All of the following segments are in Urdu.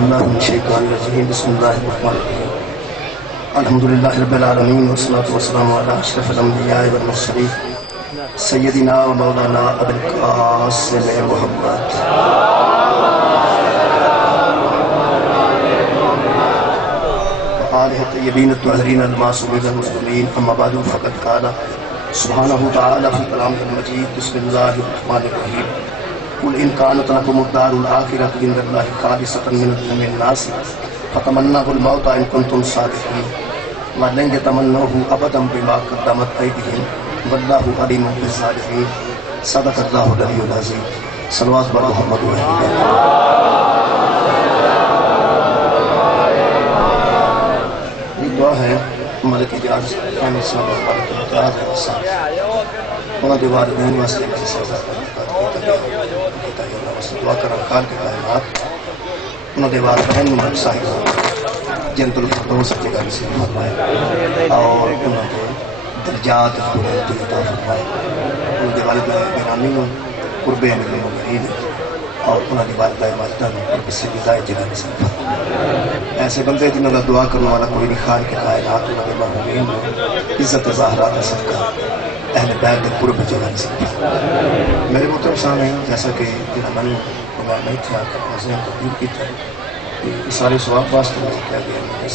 بالله من الشيطان الرجيم بسم الله الرحمن الرحيم الحمد لله رب العالمين والصلاة والسلام على أشرف الأنبياء والمرسلين سيدنا ومولانا أبي القاسم محمد وآله الطيبين الطاهرين المعصومين المظلومين أما بعد فقد قال سبحانه تعالى في كلامه المجيد بسم الله الرحمن الرحيم قل إن كانت لكم الدار الآخرة عند الله خالصة من الناس فتمنوا الموت إن كنتم صادقين ولن يتمنوه أبدا بما قدمت أيديهم والله عليم بالظالمين صدق الله العلي العظيم صلوات بر محمد یہ دعا ہے ملک اجاز احمد صاحب ملک اجاز ہے انہوں نے والدین واسطے میں سزا دعا کر کال کے کائنات انہوں نے والدین ملک صاحب جنت الفردوس سے جگہ نصیب فرمائے اور انہوں نے درجات بلند عطا فرمائے انہوں نے والدہ گرامی قرب امیر المؤمنین اور انہوں نے والدہ ماجدہ قرب سے بدائے جگہ نصیب فرمائے ایسے بندے جنہوں نے دعا کرنے والا کوئی نہیں خال کے کائنات انہوں نے محمین عزت ظاہرات صدقہ اہل بیت کے قرب جگہ نصیب فرمائے میرے محترم سامعین جیسا کہ میں نے نہیں تھا نظریں تبدیل کی تھا اصال ثواب واسطے میں کیا گیا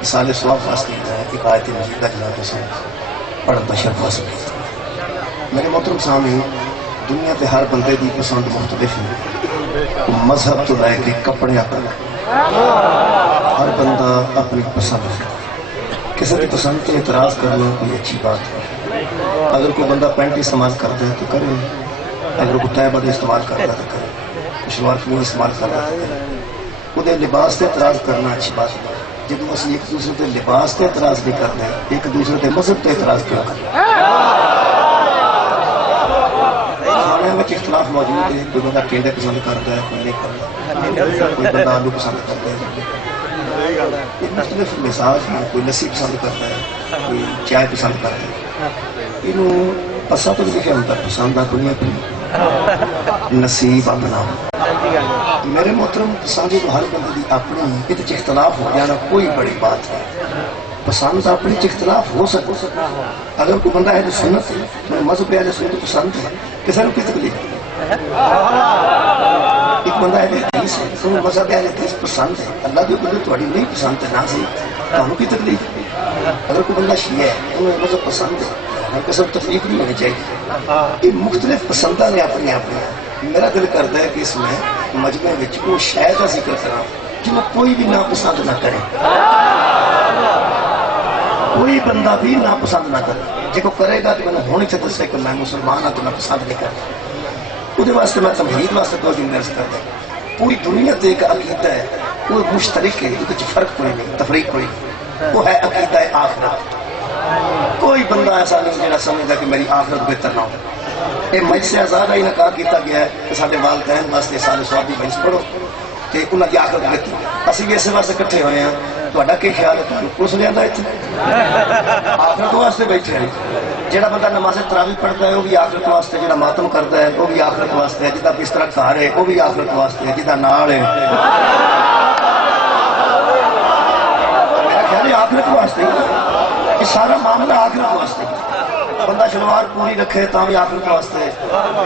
اصال ثواب واسطے ایک آیت مجیدہ جناب سے پڑھن کا شرف حاصل کیا میرے محترم سامعین دنیا کے ہر بندے کی پسند مختلف ہے مذہب تو لے کے کپڑے تک ہر بندہ اپنی پسند ہے کسی کی پسند سے اعتراض کرنا کوئی اچھی بات ہے اگر کوئی بندہ پینٹ استعمال کرتا ہے تو کرے اگر کوئی تہ بدے استعمال کرتا ہے تو کرے شلوار قمیض استعمال کرتا ہے وہ لباس سے اعتراض کرنا اچھی بات ہے جب اسی ایک دوسرے کے لباس سے اعتراض نہیں کرتے ہیں ایک دوسرے کے مذہب سے اعتراض کیوں کرتے ہیں کھانے میں اختلاف موجود ہے کوئی بندہ ٹینڈے پسند کرتا ہے کوئی نہیں کرتا کوئی بندہ آلو پسند کرتا ہے ایک مختلف مزاج ہے کوئی لسی پسند کرتا ہے کوئی چائے پسند کرتا ہے انہوں پسند تو لکھے ہوتا ہے پسند آ کوئی اپنی نصیب اپنا میرے محترم پسند تو ہر بندے کی اپنی یہ اختلاف ہو جانا کوئی بڑی بات ہے پسند اپنی اختلاف ہو سکتا اگر کوئی بندہ ہے جو سنت ہے مذہب اہل سنت پسند ہے کسی کو کی تکلیف ایک بندہ ہے حدیث ہے مذہب اہل حدیث پسند ہے اللہ کے بندے تھوڑی نہیں پسند ہے نہ صحیح تمہیں کی تکلیف اگر کوئی بندہ شیعہ ہے انہیں مذہب پسند ہے ہر قسم تکلیف نہیں ہونی چاہیے یہ مختلف پسندہ نے اپنی اپنی میرا دل کرتا ہے کہ اس میں مجمع میں وہ شاید کا ذکر کرا جو کوئی بھی ناپسند نہ کرے کوئی بندہ بھی ناپسند نہ کرے جو کرے گا تو میں ہونی چاہتا ہے کہ میں مسلمان ہوں تو میں پسند نہیں کرتا وہ واسطے میں تمہید واسطے دو دن درس کرتا ہوں پوری دنیا تے ایک عقیدہ ہے وہ مشترک ہے کچھ فرق کوئی نہیں تفریق کوئی نہیں وہ ہے عقیدہ آخرت کوئی بندہ ایسا نہیں جڑا سمجھتا کہ میری آخرت بہتر نہ ہو یہ مجھ سے آزاد ہی نکاح کیتا گیا ہے کہ سارے والدین واسطے سال سوابی مجھ پڑھو کہ انہوں کی آخرت بہتر اسی بھی اسے واسطے کٹھے ہوئے ہیں تھوڑا کی خیال ہے اس لیا آخرت واسطے بیٹھے ہیں جہاں بندہ نماز تراویح پڑھتا ہے وہ بھی آخرت واسطے جہاں ماتم کرتا ہے وہ بھی آخرت واسطے ہے جہاں بستر گھر ہے وہ بھی آخرت واسطے ہے جہاں نال ہے میرا خیال ہے آخرت واسطے یہ سارا معاملہ آخرت واسطے بندہ شلوار پوری رکھے تا بھی آخرت واسطے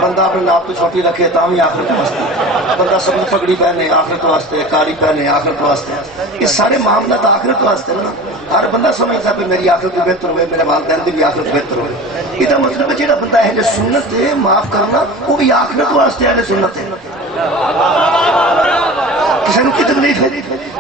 بندہ اپنے ناپ تو چھوٹی رکھے تا بھی آخرت واسطے بندہ سبز پگڑی پہنے آخرت واسطے کالی پہنے آخرت واسطے یہ سارے معاملات آخرت واسطے نا ہر بندہ سمجھتا ہے میری آخرت بھی بہتر ہوئے میرے والدین کی بھی آخرت بہتر ہوئے یہ مطلب ہے جہاں بندہ اہل سنت ہے معاف کرنا وہ بھی آخرت واسطے اہل سنت ہے کسی کو کی تکلیف ہے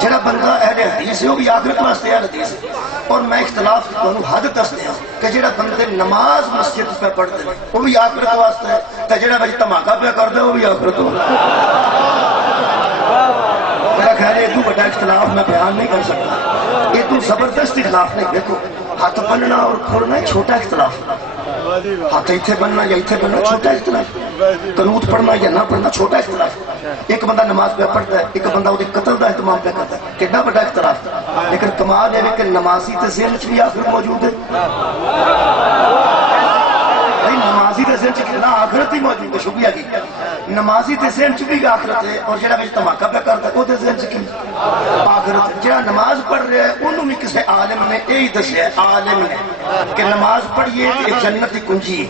جہاں بندہ اہل حدیث ہے وہ بھی آخرت واسطے اہل حدیث ہے اور میں اختلاف حد دستے ہیں کہ جہاں بندے نماز مسجد پہ پڑھتے ہیں وہ بھی آخرت واسطے ہے تو جہاں بچ دھماکہ پہ کرتے ہیں وہ بھی آخرت واسطے میرا خیال ہے بڑا اختلاف میں بیان نہیں کر سکتا یہ تو زبردست اختلاف نہیں دیکھو ہاتھ بننا اور کھولنا چھوٹا اختلاف ہاتھ اتنے بننا یا اتنے بننا چھوٹا اختلاف قنوت پڑھنا یا نہ پڑھنا چھوٹا اختلاف ایک بندہ نماز پہ پڑھتا ہے ایک بندہ وہ قتل کا اہتمام پہ کرتا ہے کتنا بڑا اختلاف لیکن کمال ہے کہ نمازی کے ذہن بھی آخرت موجود ہے نمازی کے ذہن کتنا آخرت ہی موجود ہے شکریہ کی نمازی دے ذہن چ بھی آخرت ہے اور جڑا وچ دھماکہ پہ کرتا ہے وہ دے ذہن چ کی آخرت. جڑا نماز پڑھ رہا ہے انہوں بھی کسی عالم نے یہی دسیا عالم نے کہ نماز پڑھیے یہ جنت کی کنجی ہے.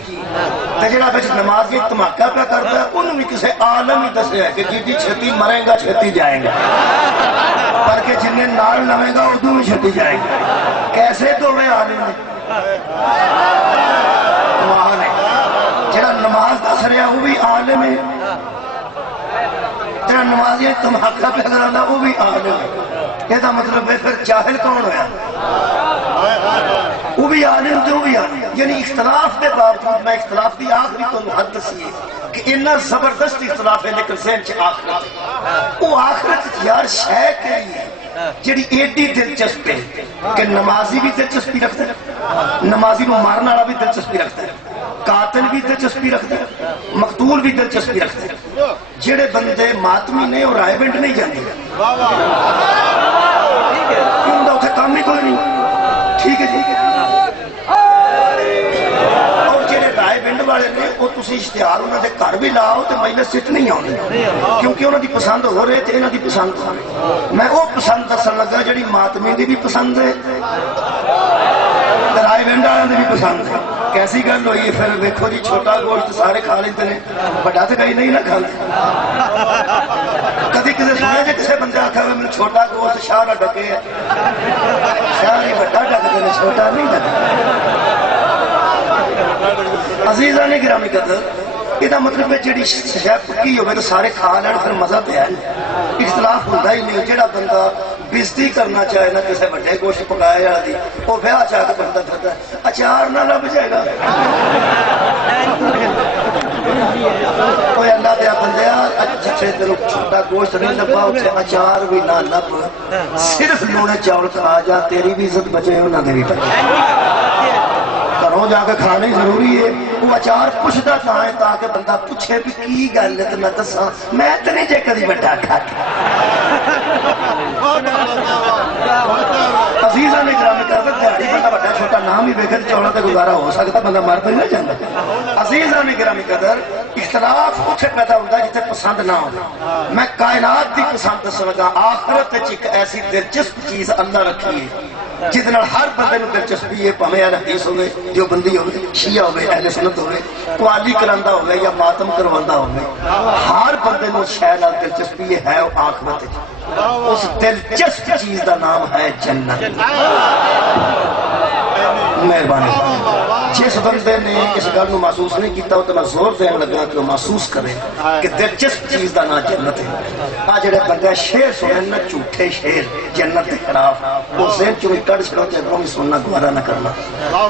تے جڑا وچ نماز وچ دھماکہ پہ کرتا ہے انہوں بھی کسی عالم ہی دسیا کہ جی چھتی مرے گا چھتی جائے گا پر کہ جن نال لوے گا ادو بھی چھتی جائے گا. کیسے دونوں عالم نے جڑا نماز دس رہا وہ بھی عالم ہے جڑا نمازی دھماکہ پہ کرانا وہ بھی عالم ہے. یہ مطلب ہے پھر جاہل کون ہوا وہ بھی عالم تو وہ بھی عالم. یعنی اختلاف کے باوجود میں اختلاف کی آخری تو حد دسی ہے کہ اتنا زبردست اختلاف ہے لیکن ذہن چ آخرت وہ آخرت یار شے کے لیے جڑی ایڈی دلچسپ ہے کہ نمازی بھی دلچسپی رکھتا ہے نمازی کو مارنے والا بھی دلچسپی رکھتا ہے قاتل بھی دلچسپی رکھتا ہے مقتول بھی دلچسپی رکھتا ہے. جڑے بندے ماتمی نے اور رائے بنٹ نہیں جاندے ان کا کام ہی کوئی نہیں. ٹھیک ہے جی. اور جڑے رائے بنٹ والے نے وہ تسی اشتہار انہوں نے گھر بھی لاؤ تو مجلس سٹ نہیں آنی کیونکہ انہوں کی پسند ہو رہے تھے انہوں کی پسند میں وہ پسند دسن لگا جڑی ماتمی دی بھی پسند ہے رائے بنٹ والوں کی بھی پسند ہے. کیسی گل ہوئی پھر دیکھو جی چھوٹا گوشت سارے کھا لیتے ہیں بڑا تو کہیں نہیں نہ کھانا. کدی کسی سنے جی کسی بندے آخر میں چھوٹا گوشت شاہ ڈکے شاہ ہی بڑا ڈکتے ہیں چھوٹا نہیں ڈکتا. عزیزاں نے گرامی قدر یہ مطلب ہے جی شہ پکی ہوگی تو سارے کھا لین پھر مزہ تو ہے اختلاف ہوتا ہی نہیں. جہاں بندہ بےزتی کرنا چاہے نہ کسی بڑے گوشت پکایا جا دی وہ بیاہ چاہ کے بنتا پھرتا ہے اچار نہ لب جائے گا کوئی اللہ دیا بندیا جتنے تین چھوٹا گوشت نہیں لبا اسے اچار بھی نہ لب صرف لونے چاول کھا جا تیری بھی عزت بچے انہوں نے بھی بچے. گھروں جا کے کھانے ضروری ہے وہ اچار پوچھتا تھا ہے تاکہ بندہ پوچھے بھی کی گل ہے تو میں دساں میں تو نہیں جے کدی بڑا کھا کے. عزیزاں نے گرامی کرتا دیہڑی بندہ بڑا چھوٹا نام ہی ویکھے چوڑا تو گزارا ہو سکتا بندہ مر تو نہیں جاتا. عزیزاں نے گرامی قدر اختلاف اتنے پیدا ہوتا ہے جتنے پسند نہ ہو. میں کائنات کی پسند دس لگا آخرت ایک ایسی دلچسپ چیز اللہ رکھی ہے جس ہر بندے کو دلچسپی ہے پویں اہل حدیث ہوئے جو بندی ہوئے شیعہ ہوئے اہل سنت ہوئے قوالی کراندا ہوئے یا ماتم کرواندہ ہوئے ہر بندے کو شے نال دلچسپی ہے وہ آخرت. اس دلچسپ چیز کا نام ہے جنت. مہربانی جس بندے نے اس گل کو محسوس نہیں کیتا تو میں زور دین لگا کہ وہ محسوس کرے کہ دلچسپ چیز کا نام جنت ہے. آ جڑے بندے شیر سنن نہ جھوٹے شیر جنت کے خلاف وہ ذہن چوں کڈ چھڑو تے اگوں بھی سننا گوارا نہ کرنا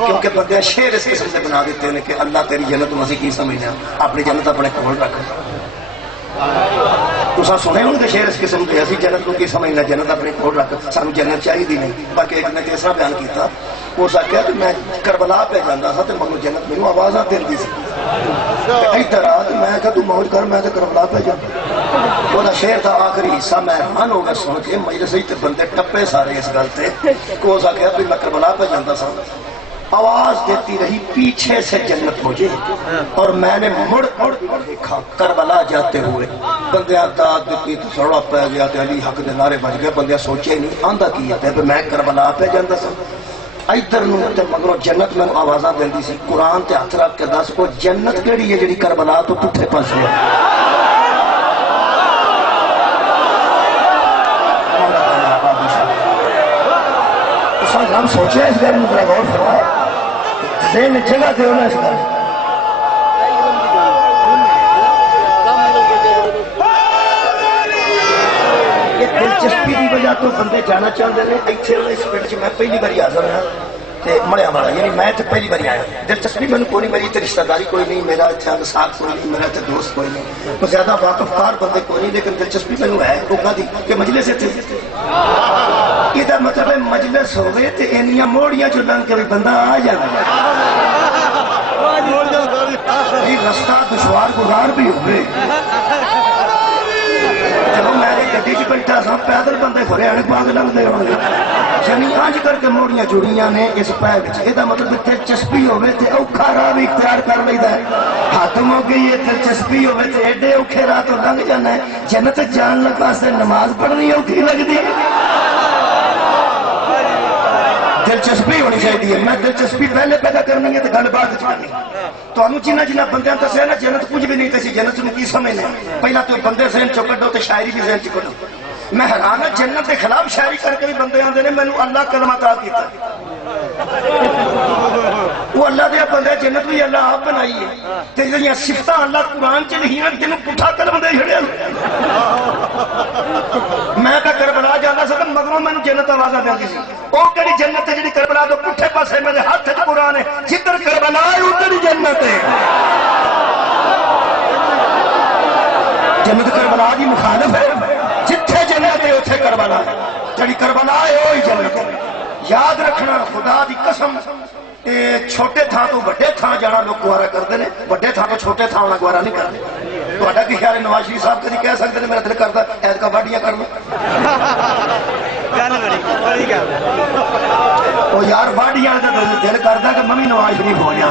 کیونکہ بندے شیر اس قسم سے بنا دیتے ہیں کہ اللہ تیری جنت مسیح کی سمجھنا اپنی جنت اپنے کول رکھ. تسا سنے ہوں کہ شیر اس قسم کے اسی جنت کو کی سمجھنا جنت اپنے کول رکھ سانو جنت چاہیے نہیں. بلکہ ایک نے تیسرا بیان کیتا اس آخیا کہ میں کربلا پہ جانا تھا تو مجھے جنت میرے آواز دلتی سی ادھر آ تو میں کہ تو موج کر میں تو کربلا پہ جانا. وہ شیر کا آخری حصہ میں حیران ہو گیا سن کے مجلس بندے ٹپے سارے اس گل سے کہ اس آخیا بھی میں کربلا پہ جانا سا آواز دیتی رہی پیچھے سے جنت ہو جائے اور میں نے مڑ دیکھا کربلا جاتے ہوئے بندے داد دیتی تو سڑا پہ گیا تو علی حق دے نعرے بج گئے. بندے سوچے نہیں آندا کی ہے میں کربلا پہ جانا سا ادھر مگر جنت میں آوازاں دینی سی. قرآن تے ہاتھ رکھ کے دس کو جنت کیڑی ہے جی کربلا تو پٹھے پاسے ہم سوچے اس گھر میں غور فرمائے ذہن جگہ دے ہونا اس گھر دلچسپی کی وجہ تو بندے جانا چاہتے ہیں. اتنے اس پنڈ میں پہلی باری حاضر ہوں مریا والا یعنی میں تو پہلی باری آیا. دلچسپی میں کوئی نہیں میری تو رشتہ داری کوئی نہیں میرا اتنے ساتھ کوئی نہیں میرا تو دوست کوئی نہیں تو زیادہ واقفکار بندے کوئی نہیں لیکن دلچسپی مینو ہے لوگوں کی کہ مجلس اتنے یہ مطلب ہے مجلس ہوئے تو اینیاں موڑیاں جو لنگ کے بندہ آ جانا رستہ دشوار گزار بھی ہوئے چلو میں گڈی چ بیٹھا سا پیدل بندے کھڑے آنے پاگ لگتے ہو یعنی آج کر کے موڑیاں جڑیاں نے اس پہ یہ مطلب دلچسپی ہوئے تو اوکھا راہ بھی اختیار کر لیتا ہے. ہاتھ مو گئی ہے دلچسپی ہوئے تو ایڈے اوکھے راہ تو لنگ جانا ہے جنت جان لگا سے نماز پڑھنی اوکھی لگتی دلچسپی ہونی چاہیے میں دلچسپی پہلے پیدا کرنی ہے تو گل بعد چلانی تو جنہ جنہ بندیاں دسیا نا جنت کچھ بھی نہیں تھی جنت نو کی سمجھنا پہلا تو بندے ذہن چو کڈو تو شاعری بھی ذہن چ کڈو میں حیران ہوں جنت کے خلاف شاعری کر کے بھی بندے آتے ہیں مینوں اللہ کلمہ عطا کیتا وہ اللہ دے بندے جنت بھی اللہ آپ بنائی ہے تے جڑیاں صفتاں اللہ قرآن چ لکھیاں جنوں پٹھا کلم دے چھڑیا میں تا کربلا جانا سا مگروں مینوں جنت آوازاں دیندی سی او کہڑی جنت ہے جڑی کربلا تو پٹھے پاسے میرے ہاتھ وچ قرآن ہے جدھر کربلا ہے ادھر ہی جنت ہے جنت کربلا دی مخالف ہے جتھے جنت ہے اتھے کربلا ہے جڑی کربلا ہے وہی جنت ہے یاد رکھنا خدا دی قسم چھوٹے تھان تو بڑے تھان جانا لوگ گوارا کرتے ہیں بڑے تھان تو چھوٹے تھان والا گوارا نہیں کرتے تو کی خیال ہے نواز شریف صاحب کدی کہہ سکتے ہیں میرا دل کرتا ایت کا واڈیاں کر لو وہ یار واڈیاں دل کرتا کہ میں نواز شریف ہو جا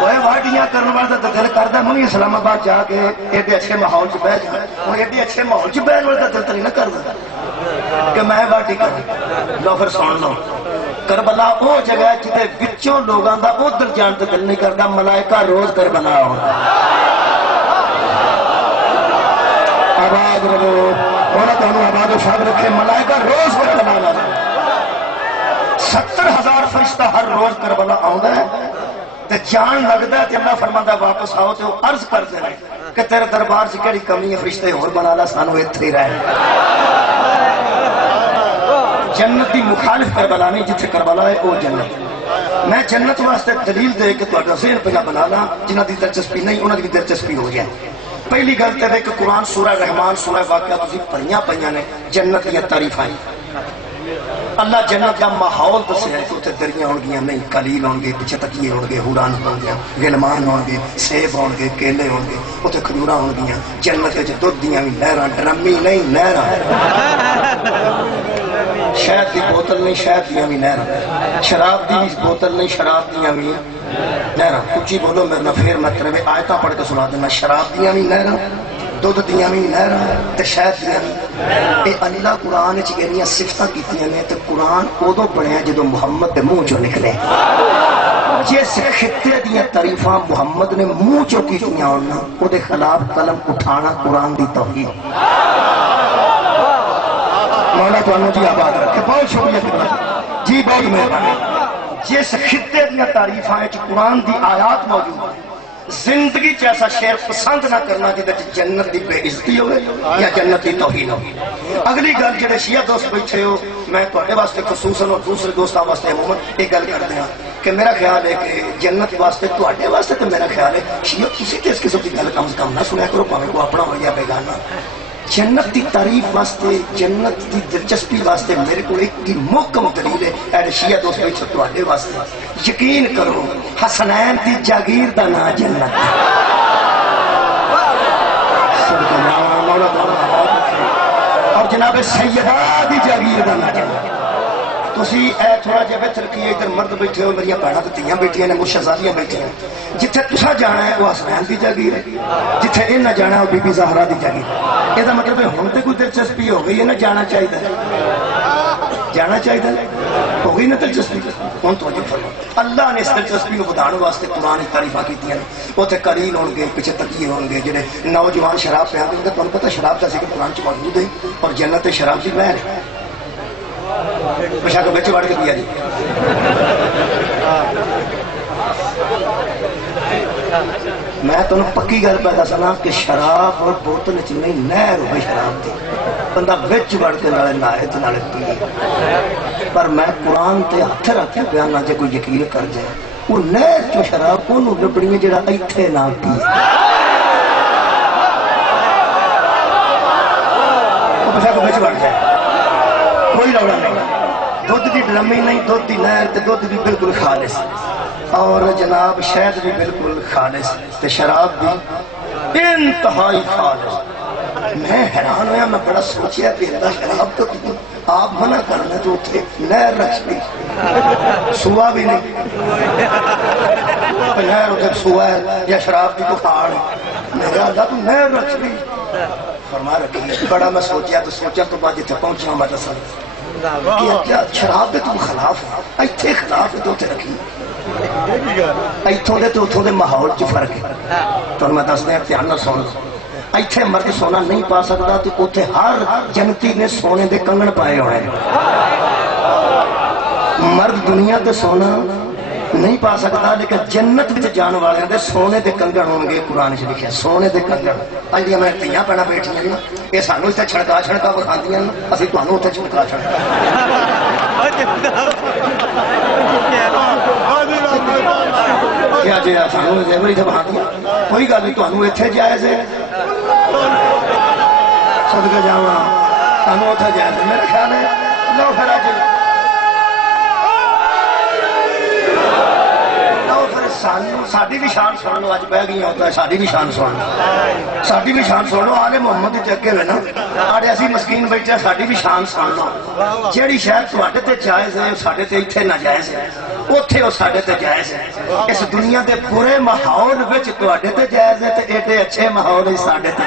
وہ واڈیاں کرنے والا تو دل کرتا میں اسلام آباد جا کے ایڈے اچھے ماحول چ بہ جا ہوں ایڈے اچھے ماحول چ بہن والا دل تو نہیں نہ کرتا کہ میں واڈی کروں لو پھر سن لو کربلا وہ جگہ جتے بچوں لوگوں کا ادھر جان تو دل نہیں کرتا ملائکہ روز کربلا ہوتا آباد رہو اور آباد و شاد رکھے ملائکہ روز کربلا ہوتا 70,000 فرشتہ ہر روز کربلا آتا ہے تے جان لگتا ہے تے اللہ فرماتا واپس آؤ تے وہ عرض کرتے ہیں کہ تیرے دربار سے کیڑی کمی ہے فرشتے اور بنا لا سانو اتھے ہی رہے جنت دی مخالف کربلا نہیں جتھے کربلا ہے وہ جنت میں جنت واسطے دلیل دے کے تہاڈا ذہن پہ بنا لا جنہ دی دلچسپی نہیں انہاں دی دلچسپی ہو جائے پہلی گل تے ہے کہ قرآن سورہ رحمان سورہ واقعہ تسی پڑھیاں پئیاں نے جنت دی تعریفاں اللہ جنت کا ماحول دسیا ہے کہ اتنے دریاں ہون گیاں نہیں قلیل ہون گے پیچھے تکیے ہون گے حوران ہون گیا غلمان ہون گے سیب ہون گے کیلے ہون گے اتنے کھجوراں ہون گیاں جنت وچ دودھ دیاں بھی نہراں ڈرمی نہیں نہراں شہد دی بوتل نہیں شہد دیاں بھی نہراں شراب دی بوتل نہیں شراب دیاں بھی نہراں اچھی بولو میرے نال پھر مطلب آیتاں پڑھ کے سنا دینا شراب دیاں بھی نہراں دودھ دیاں بھی نہراں تے شہد دیاں بھی اے اللہ قرآن وچ انیاں صفتاں کیتیاں نے تے قرآن ادو بنیا جدو محمد دے منہ چوں نکلے جس خطے دیاں تعریفاں محمد نے منہ چوں کیتیاں ہونا او دے خلاف قلم اٹھانا قرآن دی توہین مولا تو جی آباد رکھے بہت شکریہ جی بہت مہربانی جس خطے دیاں تعریفاں وچ قرآن دی آیات موجود ہیں زندگی ایسا شعر پسند نہ کرنا جہاں جنت کی بے عزتی ہوئے یا جنت کی توہین ہو اگلی گل جڑے شیعہ دوست بیٹھے ہو میں تواڈے واسطے خصوصاً اور دوسرے دوستاں واسطے عموماً یہ گل کرتے ہیں کہ میرا خیال ہے کہ جنت واسطے تواڈے واسطے تو میرا خیال ہے شیعہ کسی کس قسم کی گل کم از کم نہ سنیا کرو پاویں کو اپنا ہو یا بیگانہ جنت کی تعریف واسطے جنت کی دلچسپی واسطے میرے کو ایک کی محکم دلیل ہے اے شیعہ دوست بیٹھے تواڈے واسطے یقین کرو حسنین دی جاگیر دا نا جنت اور جناب سیدہ دی جاگیر دا نا جنت تسی اے تھوڑا جہا بہتر کیے ادھر مرد بیٹھے ہو میری بھڑا تو تیاں بیٹھیاں نے مشہزادیاں بیٹھی ہیں جتھے تسا جانا ہے وہ حسنین دی جاگیر ہے جتھے یہ نہ جانا ہے وہ بی بی زہرا دی جاگیر یہ مطلب ہے ہن تے کوئی دلچسپی ہو گئی ہے نا جانا چاہیے جانا چاہیے ہو گئی نا دلچسپی ہوں توجہ فرماؤ اللہ نے اس دلچسپی کو بڑھانے واسطے قرآن کی تعریفاں کیتیاں نے اتنے قلیل ہون گے پیچھے تکیے ہون گے جڑے نوجوان شراب پیا دیں گے تمہیں پتہ شراب کا ذکر قرآن چ موجود ہے اور جنت شراب کی مہر ہے پشاک بچے بڑھ کے دیا جی میں تمہیں پکی گل پہ دسنا کہ شراب اور بوتل چ نہیں نہر ہوئی شراب دی بندہ بچ بڑھ کے نالے نہائے تو نالے پیے پر میں قرآن تے ہاتھ رکھ کے پیا نہ جے کوئی یقین کر جائے وہ نہر چو شراب اونوں لبڑی ہے جڑا ایتھے نہ پیے وہ پشاک بچ بڑھ جائے کوئی رولا نہیں دودھ کی ڈرمی نہیں دودھ کی نہر تے دودھ بھی بالکل خالص اور جناب شہد بھی بالکل خالص تے شراب بھی انتہائی خالص میں حیران ہوا میں بڑا سوچیا کہ اللہ شراب تو آپ منع کرنا تو اتنے نہر رکھ دی سوا بھی نہیں نہر اتنے سوا ہے یا شراب کی طوفان ہے. میں کہا اللہ تو نہر رکھ لی. فرما رکھی. بڑا میں سوچا تو بعد جتنے پہنچا میں دسا کیا شراب کے تم خلاف ہے, اتنے خلاف ہے تو اتنے رکھی. اتوں کے تو اتوں کے ماحول چ فرق ہے. تو میں دس دیا دھیان نہ سن. اتنے مرد سونا نہیں پا سکتا تو اتنے ہر جنتی نے سونے دے کنگن پائے ہوئے. مرد دنیا تے سونا نہیں پا سکتا لیکن جنت میں جان والے دے سونے دے کنگن ہوں گے. قرآن سے لکھا سونے دے کنگن. اج دیا میں تیاں پینا بیٹھیاں نا یہ سانو اتنے چھڑکا چھڑکا بکھاندیاں اسی تمہیں اتنے چھڑکا چھڑکا کیا جی سانو زیور اتنے بکھاندیاں. کوئی گل نہیں تمہیں اتنے جائز ہے صدقے جاواں سانو اتنے جائز ہے. میرا خیال ہے لو پھر اج ساری بھی شان سن لو. اج بہ گئی ہوتا ہے ساری بھی شان سن لو. ساری بھی شان سن لو. آلے محمد کے اگے ہوئے نا آڑے اسی مسکین بیٹھے ساری بھی شان سن لو. جیڑی شاید تواڈے تے جائز ہے ساڈے تے ایتھے ناجائز ہے اوتھے او ساڈے تے جائز ہے. اس دنیا دے برے ماحول وچ تواڈے تے جائز ہے تے ایڈے اچھے ماحول وچ ساڈے تے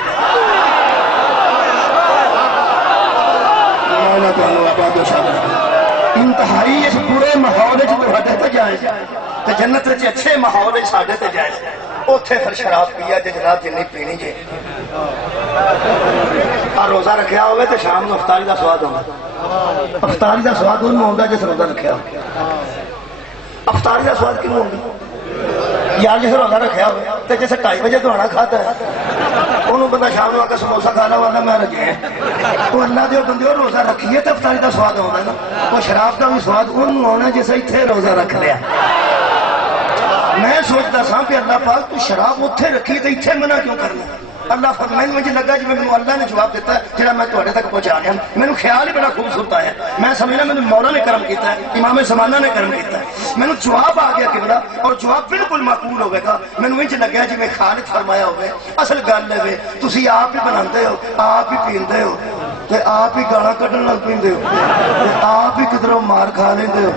مولا تعالی آباد و شاد. انتہائی اس برے ماحول وچ تواڈے تے جائز ہے تے جنت وچ اچھے ماحول وچ ساڈے تے جائز ہے. اوتھے پھر شراب پیا جے جناب جنی پینی جے اور روزہ رکھیا ہوئے تے شام نو افطاری دا سواد ہوندا. افطاری دا سواد اونوں ہوندا جس روزہ رکھیا ہو. افطاری دا سواد کیوں ہوندا یار جس روزہ رکھیا ہوئے تے جیسے 2:30 بجے دوانا کھاتا ہے انہوں بندہ شام نو آ کے سموسا کھانا والا میں رجے تو اللہ دے بندے روزہ رکھیے تے افطاری دا سواد ہوندا نا. وہ شراب دا بھی سواد اونوں ہونا جسے ایتھے روزہ رکھ لیا. میں سوچتا سا کہ اللہ پاک تو شراب اتنے رکھی تو اتنے منع کیوں کرنا. اللہ فرمائے مجھے لگا جی میں اللہ نے جواب دیتا ہے جہاں میں تھوڑے تک پہنچا رہا. میرے خیال ہی بڑا خوبصورت آیا. میں سمجھنا میرے مولا نے کرم کیتا ہے امام زمانہ نے کرم کیتا ہے. میرے جواب آ گیا قبلہ اور جواب بالکل معقول ہوئے گا. مینوں انج لگیا جی میں خالق فرمایا ہوئے اصل گل ہے تسی آپ ہی بناندے ہو آپ ہی پیندے ہو تے آپ ہی گالاں کڈن لگ پیندے ہو تے آپ ہی کدھروں مار کھا لیندے ہو.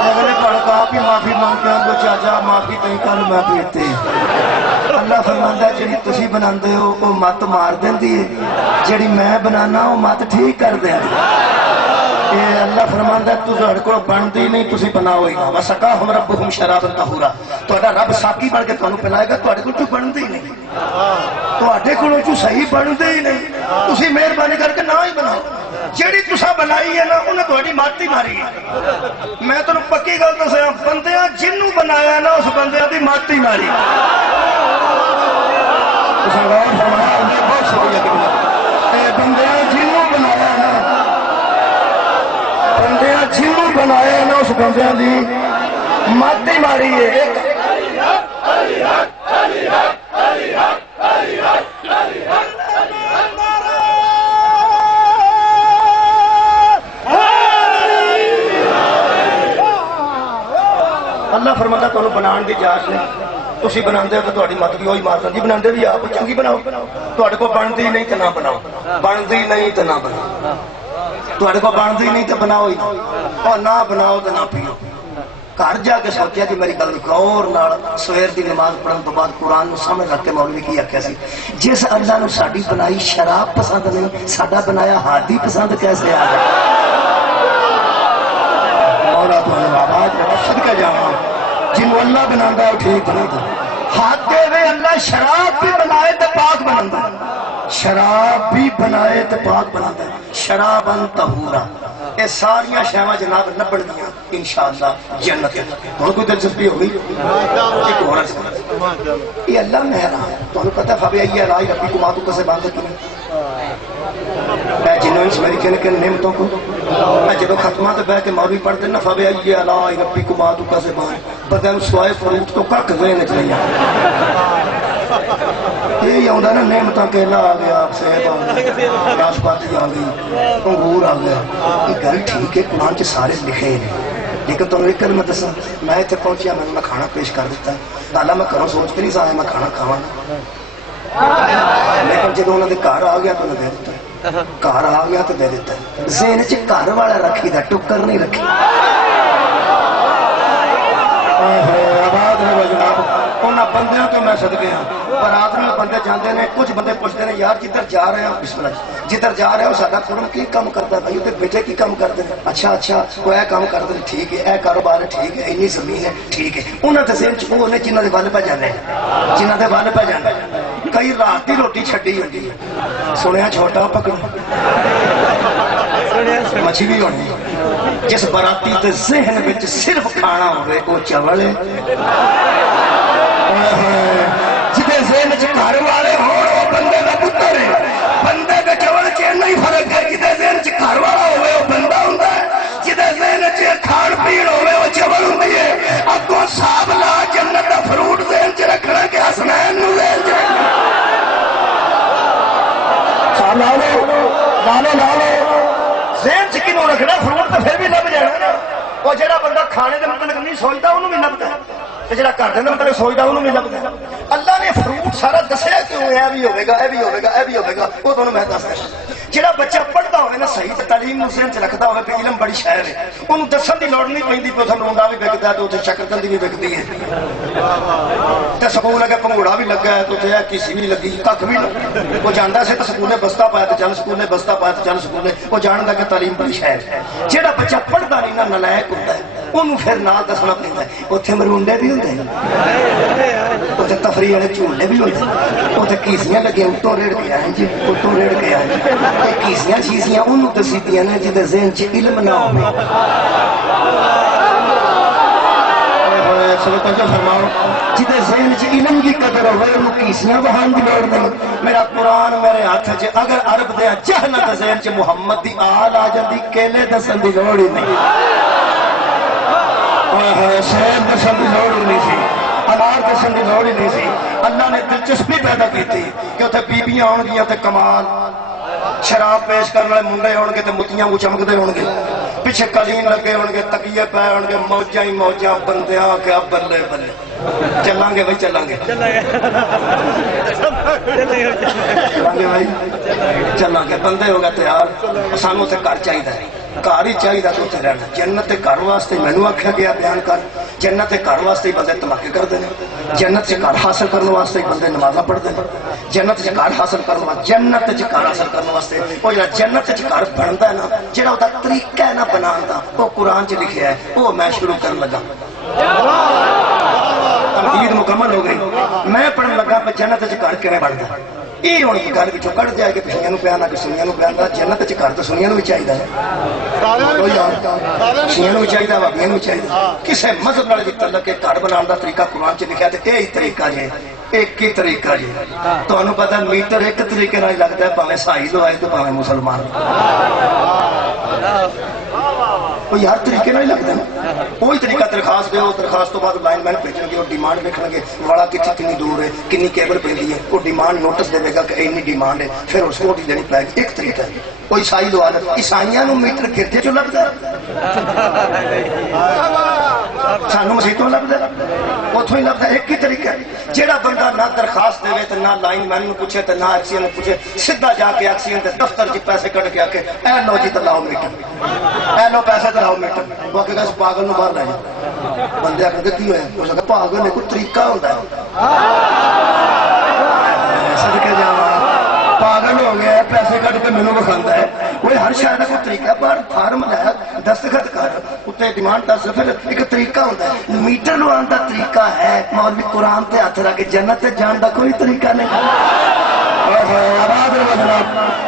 اگلے پڑھ آپ ہی معافی مانگتے ہیں تو چاچا معافی تھی کل میں پیتے. اللہ فرماندا ہے جڑی تسی بناندے ہو وہ مت مار دیندی ہے جڑی میں بنانا وہ مت ٹھیک کر دیندی. یہ اللہ فرماندا ہے تہاڈے کول بنتی نہیں تسی بناؤ ہی نہ. وسقاہم ربہم شرابا طہورا. تہاڈا رب ساقی بن کے تانوں پلائے گا. تہاڈے کول بنتی نہیں تہاڈے کول صحیح بنتے ہی نہیں. تسی مہربانی کر کے نہ ہی بناؤ. جیڑی تسا بنائی ہے نا انہیں تہاڈی مات ہی ماری ہے. میں تمہیں پکی گل دسیا بندیاں جنوں بنایا نا اس بندیاں دی مات ہی ماری. بندیاں جنوں بنایا نا بندیاں جنوں بنایا نا اس بندیاں دی مات ہی ماری ہے. اللہ فرماتا تمہیں بنان کی جانچ نہیں. تھی بنا تو تاری مت بھی وہی مار دیں. بنا بھی آپ چنگی بناؤ. تے کو بنتی نہیں تو نہ بناؤ. بنتی نہیں تو نہ بناؤ. تے کو بنتی نہیں تو بناؤ ہی اور نہ بناؤ تو نہ پیو. گھر جا کے سوچیا کہ میری گل غور نال سویر دی نماز پڑھن تو بعد قرآن نو سامنے رکھ کے مولوی کی آخیا سی جس اللہ نو ساڈی بنائی شراب پسند نہیں ساڈا بنایا ہادی پسند کیسے آ گیا. مولا تو آواز صدقے جاواں جنوں اللہ بناندا ہے ٹھیک نہیں. ہاتھ دے وے اللہ شراب بھی بنائے تو پاک بناندا ہے. شراب بھی بنائے تو پاک بناندا ہے. شرابن طہورا. یہ ساریاں شیواں جناب لبن گیا انشاءاللہ جنت. بہت کوئی دلچسپی ہوگی ایک اور یہ اللہ مہربان. تمہیں پتہ فبأي آلاء ربكما تكذبان کی اے جنوں اس میری کن نعمتوں کو میں جب ختمہ تو بیٹھ کے مولوی پڑھتے نا فبأي آلاء ربكما تكذبان بدن سوائے فروٹ تو کک ذہن چ نہیں یہ آتا نا نعمتاں کیلا آ گیا سیب آ گیا ناشپاتی آ گئی انگور آ گیا. یہ گل ٹھیک ہے قرآن چ سارے لکھے ہیں لیکن تمہیں ایک گل میں دسا میں اتنے پہنچیا میں کھانا پیش کر دیتا ہے. گالا میں گھروں سوچ کے نہیں سا میں کھانا کھاوا لیکن جب انہوں نے گھر آ گیا تو انہیں دے دیتا ہے. گھر آ گیا تو دے دیتا ہے. ذہن چ گھر والا رکھی دا ٹکر نہیں رکھی. بندیاں تو میں صدقے ہاں پر رات میں بندے جاندے نے کچھ بندے پوچھتے ہیں یار جدھر جا رہے ہیں بسم اللہ جدھر جا رہے ہو ساڈا قرآن کی کام کرتا ہے بھائی وہ بیٹے کی کام کرتے ہیں اچھا وہ اے کام کرتے ہیں ٹھیک ہے اے کاروبار ہے ٹھیک ہے اینی زمین ہے ٹھیک ہے انہوں نے ذہن چ وہ نے جنہوں کے ول پہ جانے جنہوں کے ول پہ جانے کئی رات کی روٹی چھڈی ہوتی ہے سنیا چھوٹا پکڑ مچھی بھی ہونی جس براتی کے ذہن میں صرف کھانا ہوئے وہ چول ہے جہے ذہن چ گھر والے ہو بندے کا پتر ہے بندے کے چول چ نہیں فرق ہے جہے ذہن چ گھر والا ہوئے وہ بندہ ہوں جہے ذہن چ کھان پین ہوئے وہ چول ہوں اگوں صاحب لا جنت کا فروٹ ذہن چ رکھنا کہ حسنین نو ذہن چ لالو ذہن چ کنوں رکھنا فروٹ تو پھر بھی لب جانا وہ جہاں بندہ کھانے کے متعلق نہیں سوچتا انہوں بھی لبتا ہے جہاں گھر کے متعلق سوچتا انہوں بھی لبتا ہے اللہ نے فروٹ سارا دسیا کیوں ہے بھی ہوئے گا بھی ہوئے گا بھی ہوئے گا وہ تمہیں میں دس دیا جہاں بچہ پڑھتا ہوئے نا صحیح تعلیم ذہن چ رکھتا ہوئے کہ علم بڑی شہر ہے انہوں دسن کی لوڑ نہیں پہنتی کہ اتنے لونڈا بھی وکتا ہے تو اتنے شکرکندی بھی وکتی ہے تو سکول اگے پنگوڑا بھی لگا ہے تو اتنے کسی بھی لگی کھ بھی وہ جانا سے تو سکولے بستا پایا تو چل سکولے بستا پایا تو چل سکولے وہ جانتا کہ تعلیم بڑی شہر ہے جہاں بچہ پڑھتا نہیں نا نلائق ہوتا ہے انہوں پھر نہ دسنا پڑتا ہے اتنے مرونڈے بھی ہوتے ہیں اتنے تفریح والے جھولے بھی ہوتے ہیں اتنے کیسیاں لگی اتوں ریڑ کے آئے جی اتوں ریڑ کے آئے جی کیسیاں چیزیاں انہوں دسی دیا نے جہاں ذہن چ علم نہ ہو فرماؤ جہاں ذہن چ علم کی قدر ہوئے انہوں کیسیاں بہان کی لوڑ نہیں میرا قرآن میرے ہاتھ چ اگر عرب دیا جہنت ذہن چ محمد دی آل آ جاندی کیلے دسن دی لوڑ ہی نہیں شہر دسن کی لوڑ ہی نہیں سی انار دسن کی لوڑ ہی نہیں سی اللہ نے دلچسپی پیدا کی تھی کہ اتنے بیبیاں آن گیا تے کمال شراب پیش کرنے والے منڈے ہون گے تے متیاں کو چمکتے ہون گے پیچھے قالین لگے ہون گے تکیے پے ہون گے موجاں ہی موجاں بندیاں کیا بلے بلے چلیں گے بھائی چلیں گے بھائی چلیں گے بندے ہو گئے تیار سانو تے گھر چاہیے گھر ہی چاہیے تو اتنے رہنا جنت گھر واسطے مینو آخیا گیا بیان کر جنت گھر واسطے بندے دھماکے کرتے ہیں جنت سے گھر حاصل کرنے واسطے بندے نمازاں پڑھتے ہیں جنت سے گھر حاصل کرنے واسطے جنت سے گھر حاصل کرنے واسطے وہ جہاں جنت سے گھر بنتا ہے نا جہاں وہ طریقہ ہے نا بنانے کا وہ قرآن چ لکھا ہے وہ میں شروع کرنے لگا تمہید مکمل ہو گئی میں پڑھنے لگا پہ جنت سے گھر کیویں بنتا ہے یہ ہوں کہ گھر پچھوں کٹ جائے کہ پچھلیاں پیا نہ کہ سنیا پیا جنت چ گھر تو سنیا بھی چاہیے سنیا بھی چاہیے بابیاں بھی چاہیے کسی مذہب نال بھی تعلق ہے گھر بنانے کا طریقہ قرآن چ لکھا تو یہی طریقہ جی ایک ہی طریقہ جی تمہیں پتا میٹر ایک طریقے نال لگتا ہے پاویں سائی دو آئے تو پاویں مسلمان کوئی ہر طریقے نہیں لگتا نا وہی طریقہ درخواست دو درخواست تو بعد لائن مین بھیجن گے اور ڈیمانڈ لکھن گے والا کتنی کنی دور ہے کنی کیبل پہ ہے وہ ڈیمانڈ نوٹس دے گا کہ اینی ڈیمانڈ ہے پھر اس کو دینی پائے گی ایک طریقہ ہے کوئی عیسائی دو عادت عیسائیاں نو میٹر گرتے چ لگتا ہے سانو مسیحتوں لگتا ہے اتوں ہی لگتا ہے ایک ہی طریقہ ہے جہاں بندہ نہ درخواست دے تو نہ لائن مین نو پوچھے تو نہ ایکسیئن پوچھے سیدھا جا کے ایکسیئن کے دفتر چ پیسے کٹ کے آ کے اے لو جی تلاؤ میٹر اے لو پیسے تلاؤ میٹر وہ کہ اس پاگل نو باہر لے جائے بندے آخر کی ہوئے اس کا پاگل نے کوئی طریقہ ہوتا ہے صدقے جاواں پاگل ہو گیا پیسے کٹ کے مینوں بکھاتا ہے وہ ہر شہر کا کوئی طریقہ پر فارم لے دستخط کر اتنے ڈیمانڈ دس پھر ایک طریقہ ہوتا ہے میٹر لوان کا طریقہ ہے مولوی قرآن تے ہاتھ رکھ کے جنت جان کا کوئی طریقہ نہیں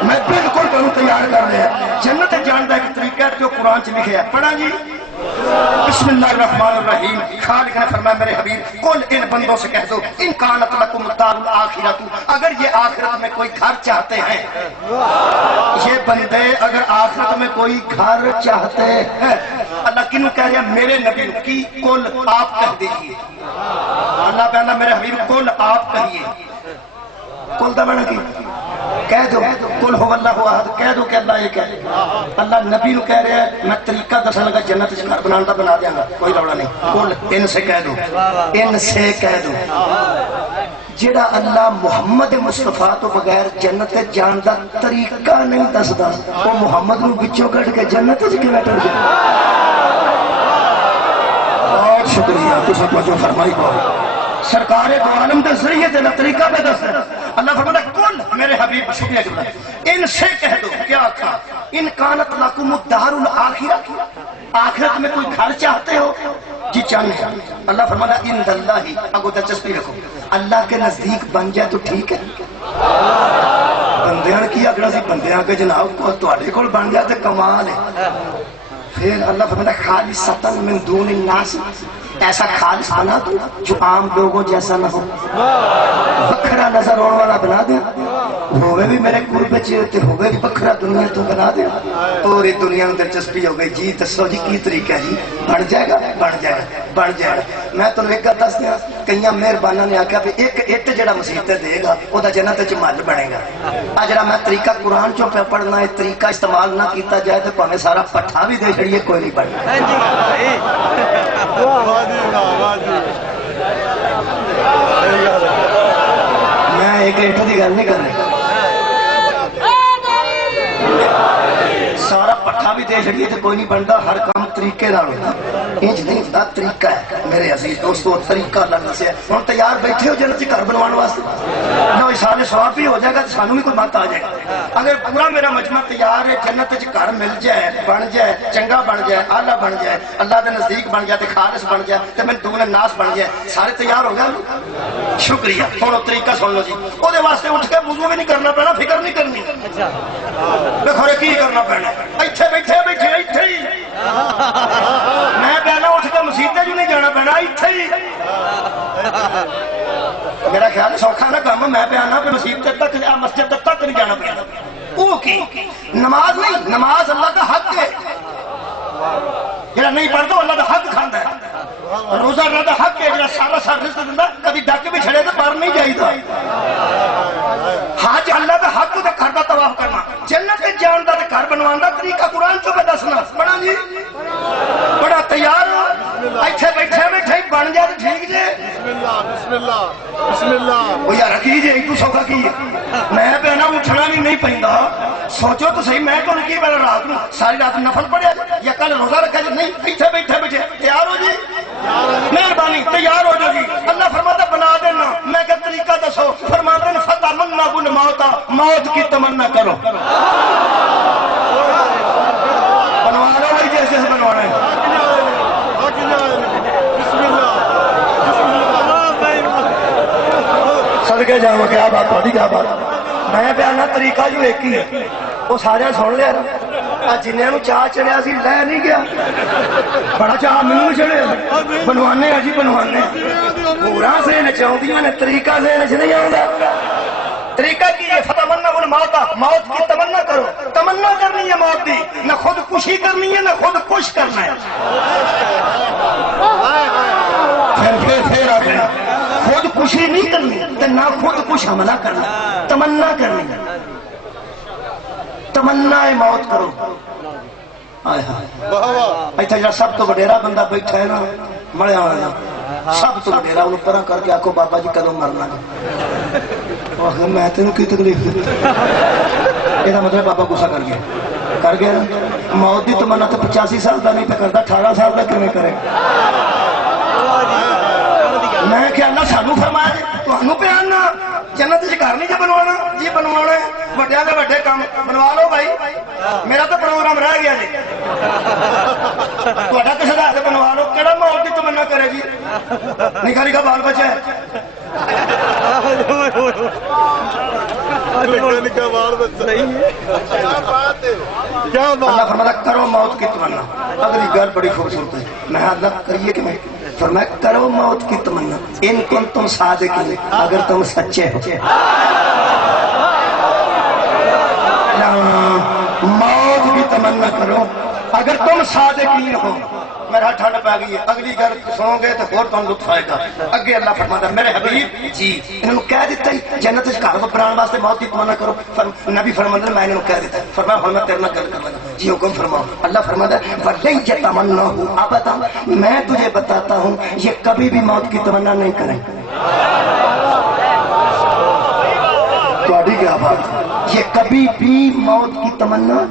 میں بالکل تمہیں تیار کر رہا جنت جان کا ایک طریقہ جو قرآن چ لکھا ہے پڑھا جی بسم اللہ الرحمن الرحیم خالق نے فرمایا میرے حبیب قل ان بندوں سے کہہ دو ان کانت لکم الدار الاخرۃ اگر یہ آخرت میں کوئی گھر چاہتے ہیں یہ بندے اگر آخرت میں کوئی گھر چاہتے ہیں اللہ کنو کہہ رہا میرے نبی کی قل آپ کہہ دیجیے اللہ کہنا میرے حبیب قل آپ کہیے قل دا معنی کی کہہ دو قل هو اللہ احد کہہ دو کہ اللہ یہ کہہ اللہ نبی نو کہہ رہا ہے میں طریقہ دسن لگا جنت سے گھر بنانے کا بنا دیا گا کوئی روڑا نہیں قل ان سے کہہ دو ان سے کہہ دو جڑا اللہ محمد مصطفیٰ تو بغیر جنت جان دا طریقہ نہیں دسدا وہ محمد نو وچوں کڈ کے جنت وچ کیویں ٹر گیا بہت شکریہ تساں توجہ فرمائی کو سرکار دو عالم دے ذریعے تیرا طریقہ پہ دس ہے۔ اللہ فرماتا کل میرے حبیب شکریہ جملہ ان سے کہہ دو کیا کہا ان کانت لکم الدار الاخرہ آخرت میں کوئی گھر چاہتے ہو جی چاہنے ہیں اللہ فرماتا ان اللہ اگو دلچسپی رکھو اللہ کے نزدیک بن جائے تو ٹھیک ہے بندیاں کی اگر سی بندیاں کے جناب کو تواڈے کول بن جائے تو کمال ہے پھر اللہ فرماتا خالصۃ من دون الناس ایسا خالص بنا دو جو عام لوگوں جیسا نہ ہو بکھرا نظر ہونے والا بنا دیا ہوئے بھی میرے قرب چیتے ہوئے بھی بکھرا دنیا تو بنا دیا پوری دنیا میں دلچسپی ہو گئی جی دسو جی کی طریقہ ہے جی بن جائے گا بن جائے گا بن جائے گا میں تو ایک گل دس دیا کئی مہربانہ نے آخیا بھی ایک اٹ جڑا مسیحت دے گا وہ جنت چ مل بنے گا آ جڑا میں طریقہ قرآن چوں پہ پڑھنا ہے طریقہ استعمال نہ کیتا جائے تو پاویں سارا پٹھا بھی دے چھڑیے کوئی نہیں پڑھنا میں ایک اٹھ کی گل نہیں کر رہا سارا پٹھا بھی دے چڑیے تو کوئی نہیں بنتا ہر کام طریقے نال ہوتا انج نہیں ہوتا طریقہ ہے میرے عزیز دوستو طریقہ اللہ نے دسیا ہن تیار بیٹھے ہو جنت گھر بنوانے واسطے نہ اشارے ثواب بھی ہو جائے گا تو سانوں بھی کوئی بات آ جائے گا اگر پورا میرا مجمع تیار ہے جنت وچ گھر مل جائے بن جائے چنگا بن جائے اعلیٰ بن جائے اللہ دے نزدیک بن جائے تے خالص بن جائے تے میں دون الناس بن جائے سارے تیار ہو گئے شکریہ ہن طریقہ سن لو جی او دے واسطے اٹھ کے وضو بھی نہیں کرنا پینا فکر نہیں کرنی دیکھو رے کی کرنا پینا ایتھے بیٹھے بیٹھے ایتھے ہی میں پہلا اٹھ کے مسیت جو نہیں جانا پینا ایتھے ہی میرا خیال سوکھا نہ کام میں پہ آنا پہ مسیت تک مسجد تک نہیں جانا پینا وہ کی نماز نہیں نماز اللہ کا حق ہے جڑا نہیں پڑھتا اللہ کا حق کھانا ہے روزہ اللہ کا حق ہے جڑا سارا سر رزق دیندا کبھی ڈک بھی چھڑے تو پر نہیں جائیدا حج اللہ کا حق تے گھر دا طواف کرنا جنت وچ جان دا تے گھر بنوان دا طریقہ قرآن چوں پہ دسنا بڑا جی بڑا تیار ایتھے بیٹھے بیٹھے بن جائے تو ٹھیک جے بسم اللہ بسم اللہ وہ یار کی جے تو سوکھا کی میں پہنا اٹھنا نہیں پیندا سوچو تو صحیح میں تو کی بڑا رات نو ساری رات نفل پڑھیا یا کل روزہ رکھا جے نہیں ایتھے بیٹھے بیٹھے تیار ہو جی مہربانی تیار ہو جاؤ جی اللہ فرماتا بنا دینا میں کہ طریقہ دسو فرماتے ہیں فتمنا بن موتا موت کی تمنا کرو بنوا لو بھائی جیسے بنوانا ہے صدقے جاؤں کیا بات تھوڑی کیا بات میں بیانا طریقہ جو ایک ہی ہے وہ سارے سن لیا جنہوں چاہ چڑھیا سی لے نہیں گیا بڑا چاہ مینوں بھی چڑھیا بنوانے جی بنوانے پورا سے نچاؤں نے طریقہ سے نچ نہیں آؤں طریقہ کی ہے فتمنا بن موتا موت کی تمنا کرو تمنا کرنی ہے موت دی نہ خود کشی کرنی ہے نہ خود کش کرنا ہے پھر آ گیا خود کشی نہیں کرنی نہ خود کچھ حملہ کرنا تمنا کرنی تمنا موت کرو ایتھے جڑا سب تو وڈیرا بندہ بیٹھا ہے نا مڑیا والا سب تو وڈیرا انہوں پرا کر کے آکھو بابا جی کدوں مرنا میں تینوں کی تکلیف دی یہ مطلب بابا غصہ کر گیا موت دی تمنا تو 85 سال کا نہیں پہ کرتا 18 سال کا کیوں کرے میں کہ اللہ سانو فرمایا تمہیں پہ آنا جنت سے گھر نہیں جی بنوانا جی بنوانا ہے وڈیا کے وڈے کام بنوا لو بھائی میرا تو پروگرام رہ گیا جی تھوڑا کسی کا بنوا لو کہڑا موت کی تمنا کرے گی نکا نکا بال بچہ ہے اللہ فرماتا کرو موت کی تمنا اگلی گل بڑی خوبصورت ہے میں اللہ کریے کہ میں فرمایا کرو موت کی تمنا ان کنتم صادقین اگر تم سچے ہو موت کی تمنا کرو اگر تم صادقین ہو میرا ٹھنڈ پی گئی ہے اگلی گل سنو گے تو اور تم لطف آئے گا اگے اللہ فرماتا میرے حبیب جی انہوں نے کہہ دیتا ہی جنت سے گھر بنانے واسطے موت کی تمنا کرو نبی فرماتا میں انہوں نے کہہ دیتا فرمایا ہن میں تیرے نال گل کرنا جی حکم فرماؤ اللہ فرماتا ولن یتمناه ابدا میں تجھے بتاتا ہوں یہ کبھی بھی موت کی تمنا نہیں کریں تہاڈی کیا بات یہ کبھی بھی موت کی تمنا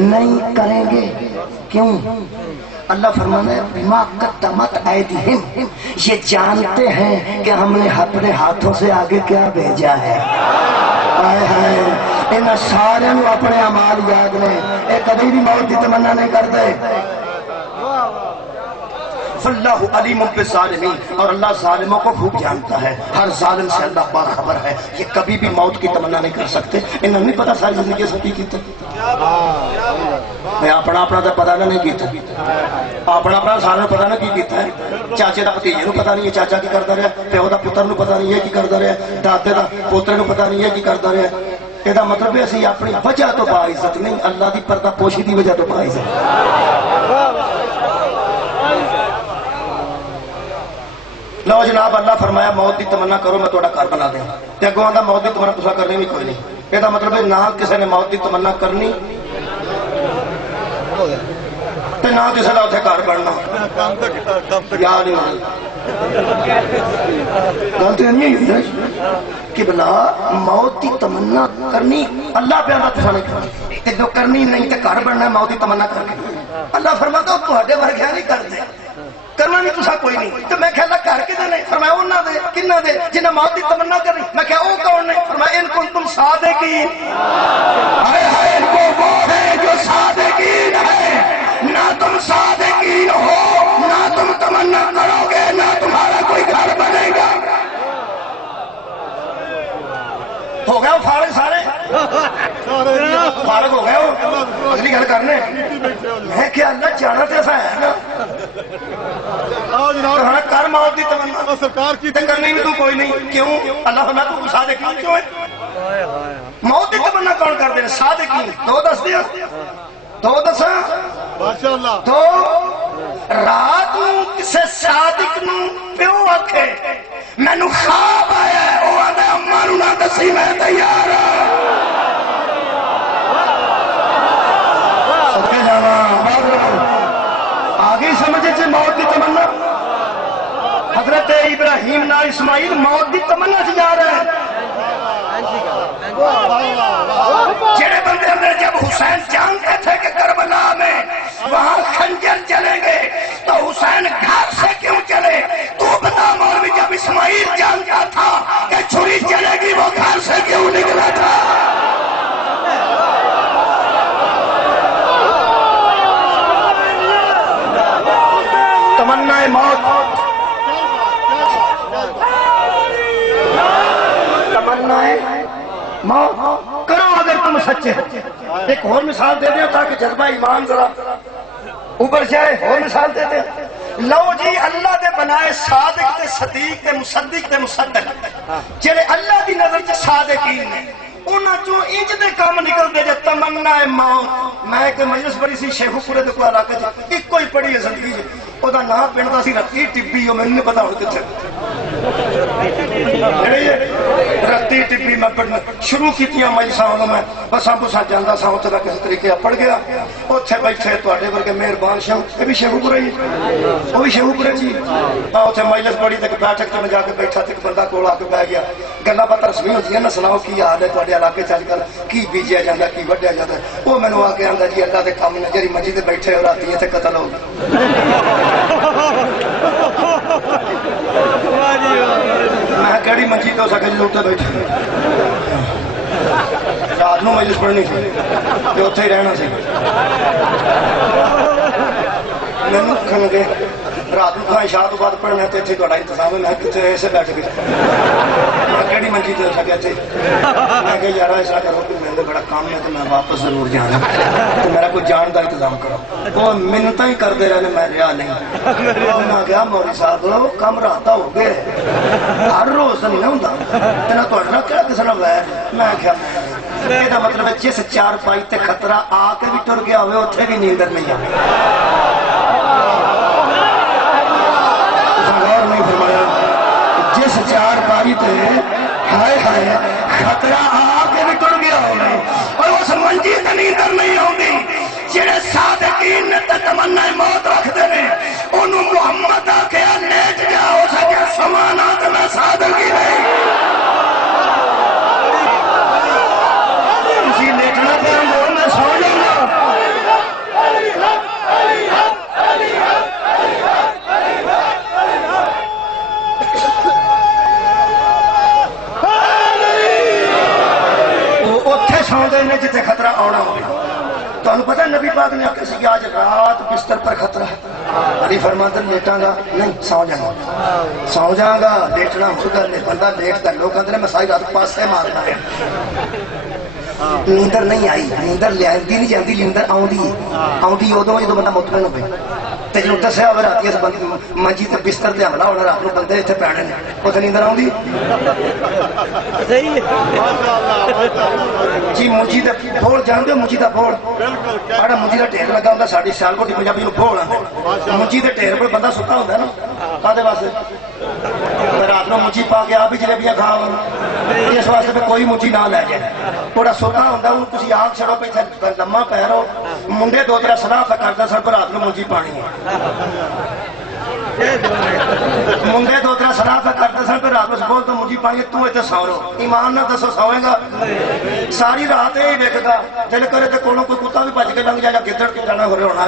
نہیں کریں گے کیوں اللہ فرمانا ہے بما قدمت ایدیہم، یہ جانتے ہیں کہ ہم نے اپنے ہاتھوں سے آگے کیا بھیجا ہے۔ آئے ہائے ان سارے نو اپنے اعمال یاد نے، اے کبھی بھی موت کی تمنا نہیں کرتے۔ فاللہ علیم بالظالمین، اور اللہ ظالموں کو خوب جانتا ہے، ہر ظالم سے اللہ باخبر ہے، یہ کبھی بھی موت کی تمنا نہیں کر سکتے۔ انہوں نے پتا ساری زندگی سے کی کیتا میں اپنا تو پتا نہیں کیتا، اپنا سارا پتا نہیں کی کیتا ہے۔ چاچے دا بھتیجے نو پتا نہیں ہے چاچا کی کرتا رہا، پیو دا پتر نو پتا نہیں ہے کی کرتا رہا، دادے دا پوترے نو پتا نہیں ہے کی کرتا رہا۔ یہ مطلب ہے اسی اپنی وجہ تو با عزت نہیں، اللہ دی پردہ پوشی دی وجہ تو با عزت۔ لو جناب اللہ فرمایا موت کی تمنا کرو میں تھوڑا گھر بنا دیں، تے اگوں آندا موت کی تمنا تسا کرنی بھی کوئی نہیں۔ یہ مطلب ہے نہ کسی نے موت کی تمنا کرنی تے نہ کسی کا اتنے گھر بننا۔ یا نہیں گل تو نہیں ہوئی کہ بلا موت کی تمنا کرنی اللہ پہ آتا تسا نہیں کرنی نہیں تے گھر بننا موت کی تمنا کرنی۔ اللہ فرماتا تھوڑے ورگیا نہیں کرتے، کرنا نہیں تسا کوئی نہیں۔ تو میں کہا کر کے دے فرمایا انہاں دے کنہاں دے جنہاں موت کی تمنا کرنی۔ میں کہا او کون نے؟ فرمایا ان کنتم صادقین، ہائے ہائے ان کو وہ ہے جو صادقین ہے۔ نہ تم صادقین ہو، نہ تم تمنا کرو گے، نہ تمہارا کوئی گھر بنے گا۔ ہو گیا فارغ سارے فارغ ہو گئے ہو اگلی گل کرنے۔ میں کیا اللہ جانا تو ایسا ہے نا کر موت کی تمنا سرکار کی کرنی بھی تو کوئی نہیں۔ کیوں؟ اللہ فرمایا تو صادقین کیوں ہے؟ موت کی تمنا کون کر دے؟ صادقین۔ تو دس دیا تو دسا تو رات کسی صادق نو پیو آکھے مینو خواب آیا وہ آدھے اما نو نہ دسی میں تیار آگے سمجھے سے موت کی تمنا۔ حضرت ابراہیم نہ اسماعیل موت کی تمنا سے جا رہے ہیں۔ جڑے بندے اندر جب حسین جانتے تھے کہ کربلا میں وہاں خنجر چلیں گے تو حسین گھر سے کیوں چلے؟ تو بتا مولوی جب اسماعیل جانتا تھا کہ چھری چلے گی وہ گھر سے کیوں نکلا تھا؟ تمنا موت، تمنا موت کرو اگر تم سچے ہو۔ ایک اور مثال دے دیں تاکہ جذبہ ایمان ذرا اوپر جائے۔ اور مثال دے دیں لو جی اللہ دے بنائے صادق تے صدیق تے مصدق تے مصدق جڑے اللہ دی نظر چ صادقین نے انہاں چوں انج دے کام نکل دے جے تمنا موت۔ میں کہ مجلس بڑی سی شیخو پورے دے کوئی علاقے چ ایک کوئی پڑھی ہے زندگی چ او دا نام پنڈ دا سی رتی ٹبی، او مینوں نہیں پتا ہن کتھے رتی ٹبی۔ میں پڑھنا شروع کیتیاں مجلساں میں بساں بساں جاندا سا اوتھے دا کسی طریقے پڑھ گیا۔ اوتھے بیٹھے تواڈے ورگے مہربان شاہ اے بھی شیخو پورے ہی او بھی شیخو پورے جی اوتھے مجلس پڑھی تے بیٹھک تے میں جا کے بیٹھا تے ایک بندہ کول آ کے بیٹھ گیا۔ گلاں باتاں رسمی ہوندیاں نا، سناؤ کی حال ہے تواڈے علاقے چ اج کل کی بیجیا جاندا کی وڈیا جاندا؟ او مینوں آ کے آندا جی اللہ دے کام نے جڑی منجی تے بیٹھے ہو راتی تے قتل ہو گیا۔ میں کہڑی منجی تو سکے جی اتنے بیٹھے رات نو مجلس پڑھنی سی اتنے ہی رہنا سی۔ مینو کھن گے رات کو عشاء تو بعد پڑھنا تو اتنے تا انتظام ہے۔ میں کتنے ایسے بیٹھ گیا کہڑی منجی تو سکے اتنے میں کہ یار ایسا کرو کہ میرے بڑا کام ہے تو میں واپس ضرور جانا تو میرا کوئی جان کا انتظام کرو۔ وہ منت ہی کرتے رہے میں رہا نہیں۔ میں کہا مولوی صاحب کم رات ہو گئے ہر روز نہیں ہوں تھوڑا کہڑا کسی نے ویر۔ میں کیا یہ مطلب ہے جس چار پائی تے خطرہ آ کے بھی ٹر گیا ہوئے اتنے بھی نیندر نہیں آئی۔ نہیں فرمایا جس چار پائی تے ہائے ہائے خطرہ آ کے بھی ٹر گیا ہوئے اور اس منجی تے نیندر نہیں آتی۔ جڑے صادقین نے تمنا موت رکھتے ہیں انہوں محمد آ کے لیٹ جا ہو سکے سمانا تو میں صادق ہی نہیں۔ تسی لیٹنا پہ میں سو جاؤں گا۔ بستر پر خطرہ ہے. علی فرماتے ہیں لیٹاں گا نہیں سو جاؤں گا. سو جاؤں گا لیٹنا مرغا نے بندہ لیٹتا لوگ اندر میں ساری رات پاسے مارنا ہے. نیندر نہیں آئی نیندر لیندی نہیں جاندی نیندر آؤندی ادو جدو بندہ مطمئن ہو گئی تے جدوں دسیا ہوئے رات منجی تے بستر تے حملہ ہونا رات نو بندے اتنے پینے نے اتنے نیندر آؤندی جی منجی تے بول جانتے ہو منجی دا بول آڑا منجی دا ڈھیر لگا ہوں ساڑی سیال کوٹی پنجابی نو بول آتے منجی دے ڈھیر پر بندہ ستا ہوتا ہے نا کادے واسطے رات نو منجی پا کے آپ ہی جلیبیاں کھا اس واسطے پہ کوئی منجی نہ لے جائے تھوڑا سوتا ہوتا ہوں تھی آگ چڑھو پہ لما پہ رہو منڈے دو تیرا سلاح پہ کرتا سر پر رات نو منجی پانی منڈے دو تیرا سلاح پہ کرتا سر پر رات نو بول تو منجی پانی تو اتنے سو رہو ایمان نہ دسو سوئے گا ساری رات ہی دیکھے گا دل کرے تو کولوں کوئی کتا بھی بج کے لنگ جائے گا گدڑ کے جانا ہورے ہونا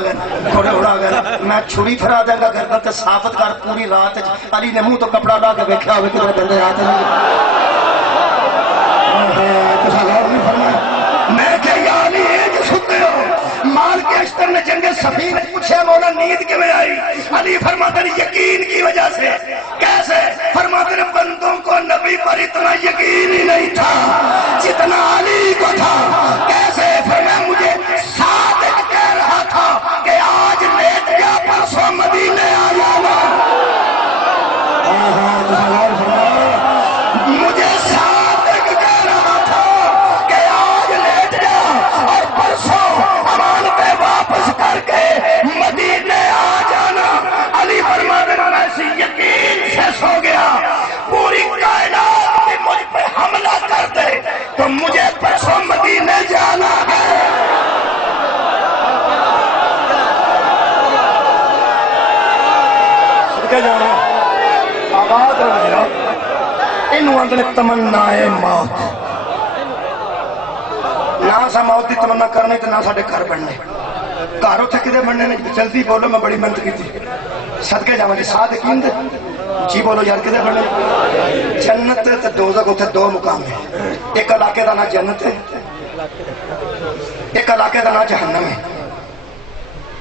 گیا میں چھری پھرا دیں گا گردن تے ثابت کر پوری رات علی نے منہ تو کپڑا لا کے بیٹھا ہوئے کہ بندے رات میں کہ یعنی جو سنتے ہو مال کے اشتر نے جنگ صفین پوچھے مولا نیند کی میں آئی علی فرماتے ہیں یقین کی وجہ سے کیسے فرماتے ہیں بندوں کو نبی پر اتنا یقین ہی نہیں تھا جتنا علی کو تھا کیسے فرمایا مجھے صادق کہہ رہا تھا کہ آج لیٹ گیا پرسوں مدینے آ جانا مجھے صادق کہہ رہا تھا کہ آج لیٹ گیا اور پرسوں امانتیں واپس کر کے مدینے آ جانا علی فرماتے ہیں میں سے یقین سے سو گیا پوری کائنات بھی مجھ پہ حملہ کر دے تو مجھے پرسوں مدینے جانا ہے صدقے جانا آباد رہا انہوں اندر تمنا موت نہ سا موت کی تمنا کرنے تو نہ ساڑھے گھر بننے گھر اتنے کدے بننے نے جلدی بولو میں بڑی محنت کی تھی صدقے جاواں جی صادقین دے جی بولو یار کدے بننے جنت تے دوزخ اتنے دو مقام ہے ایک علاقے دا نام جنت ہے ایک علاقے دا نام جہنم ہے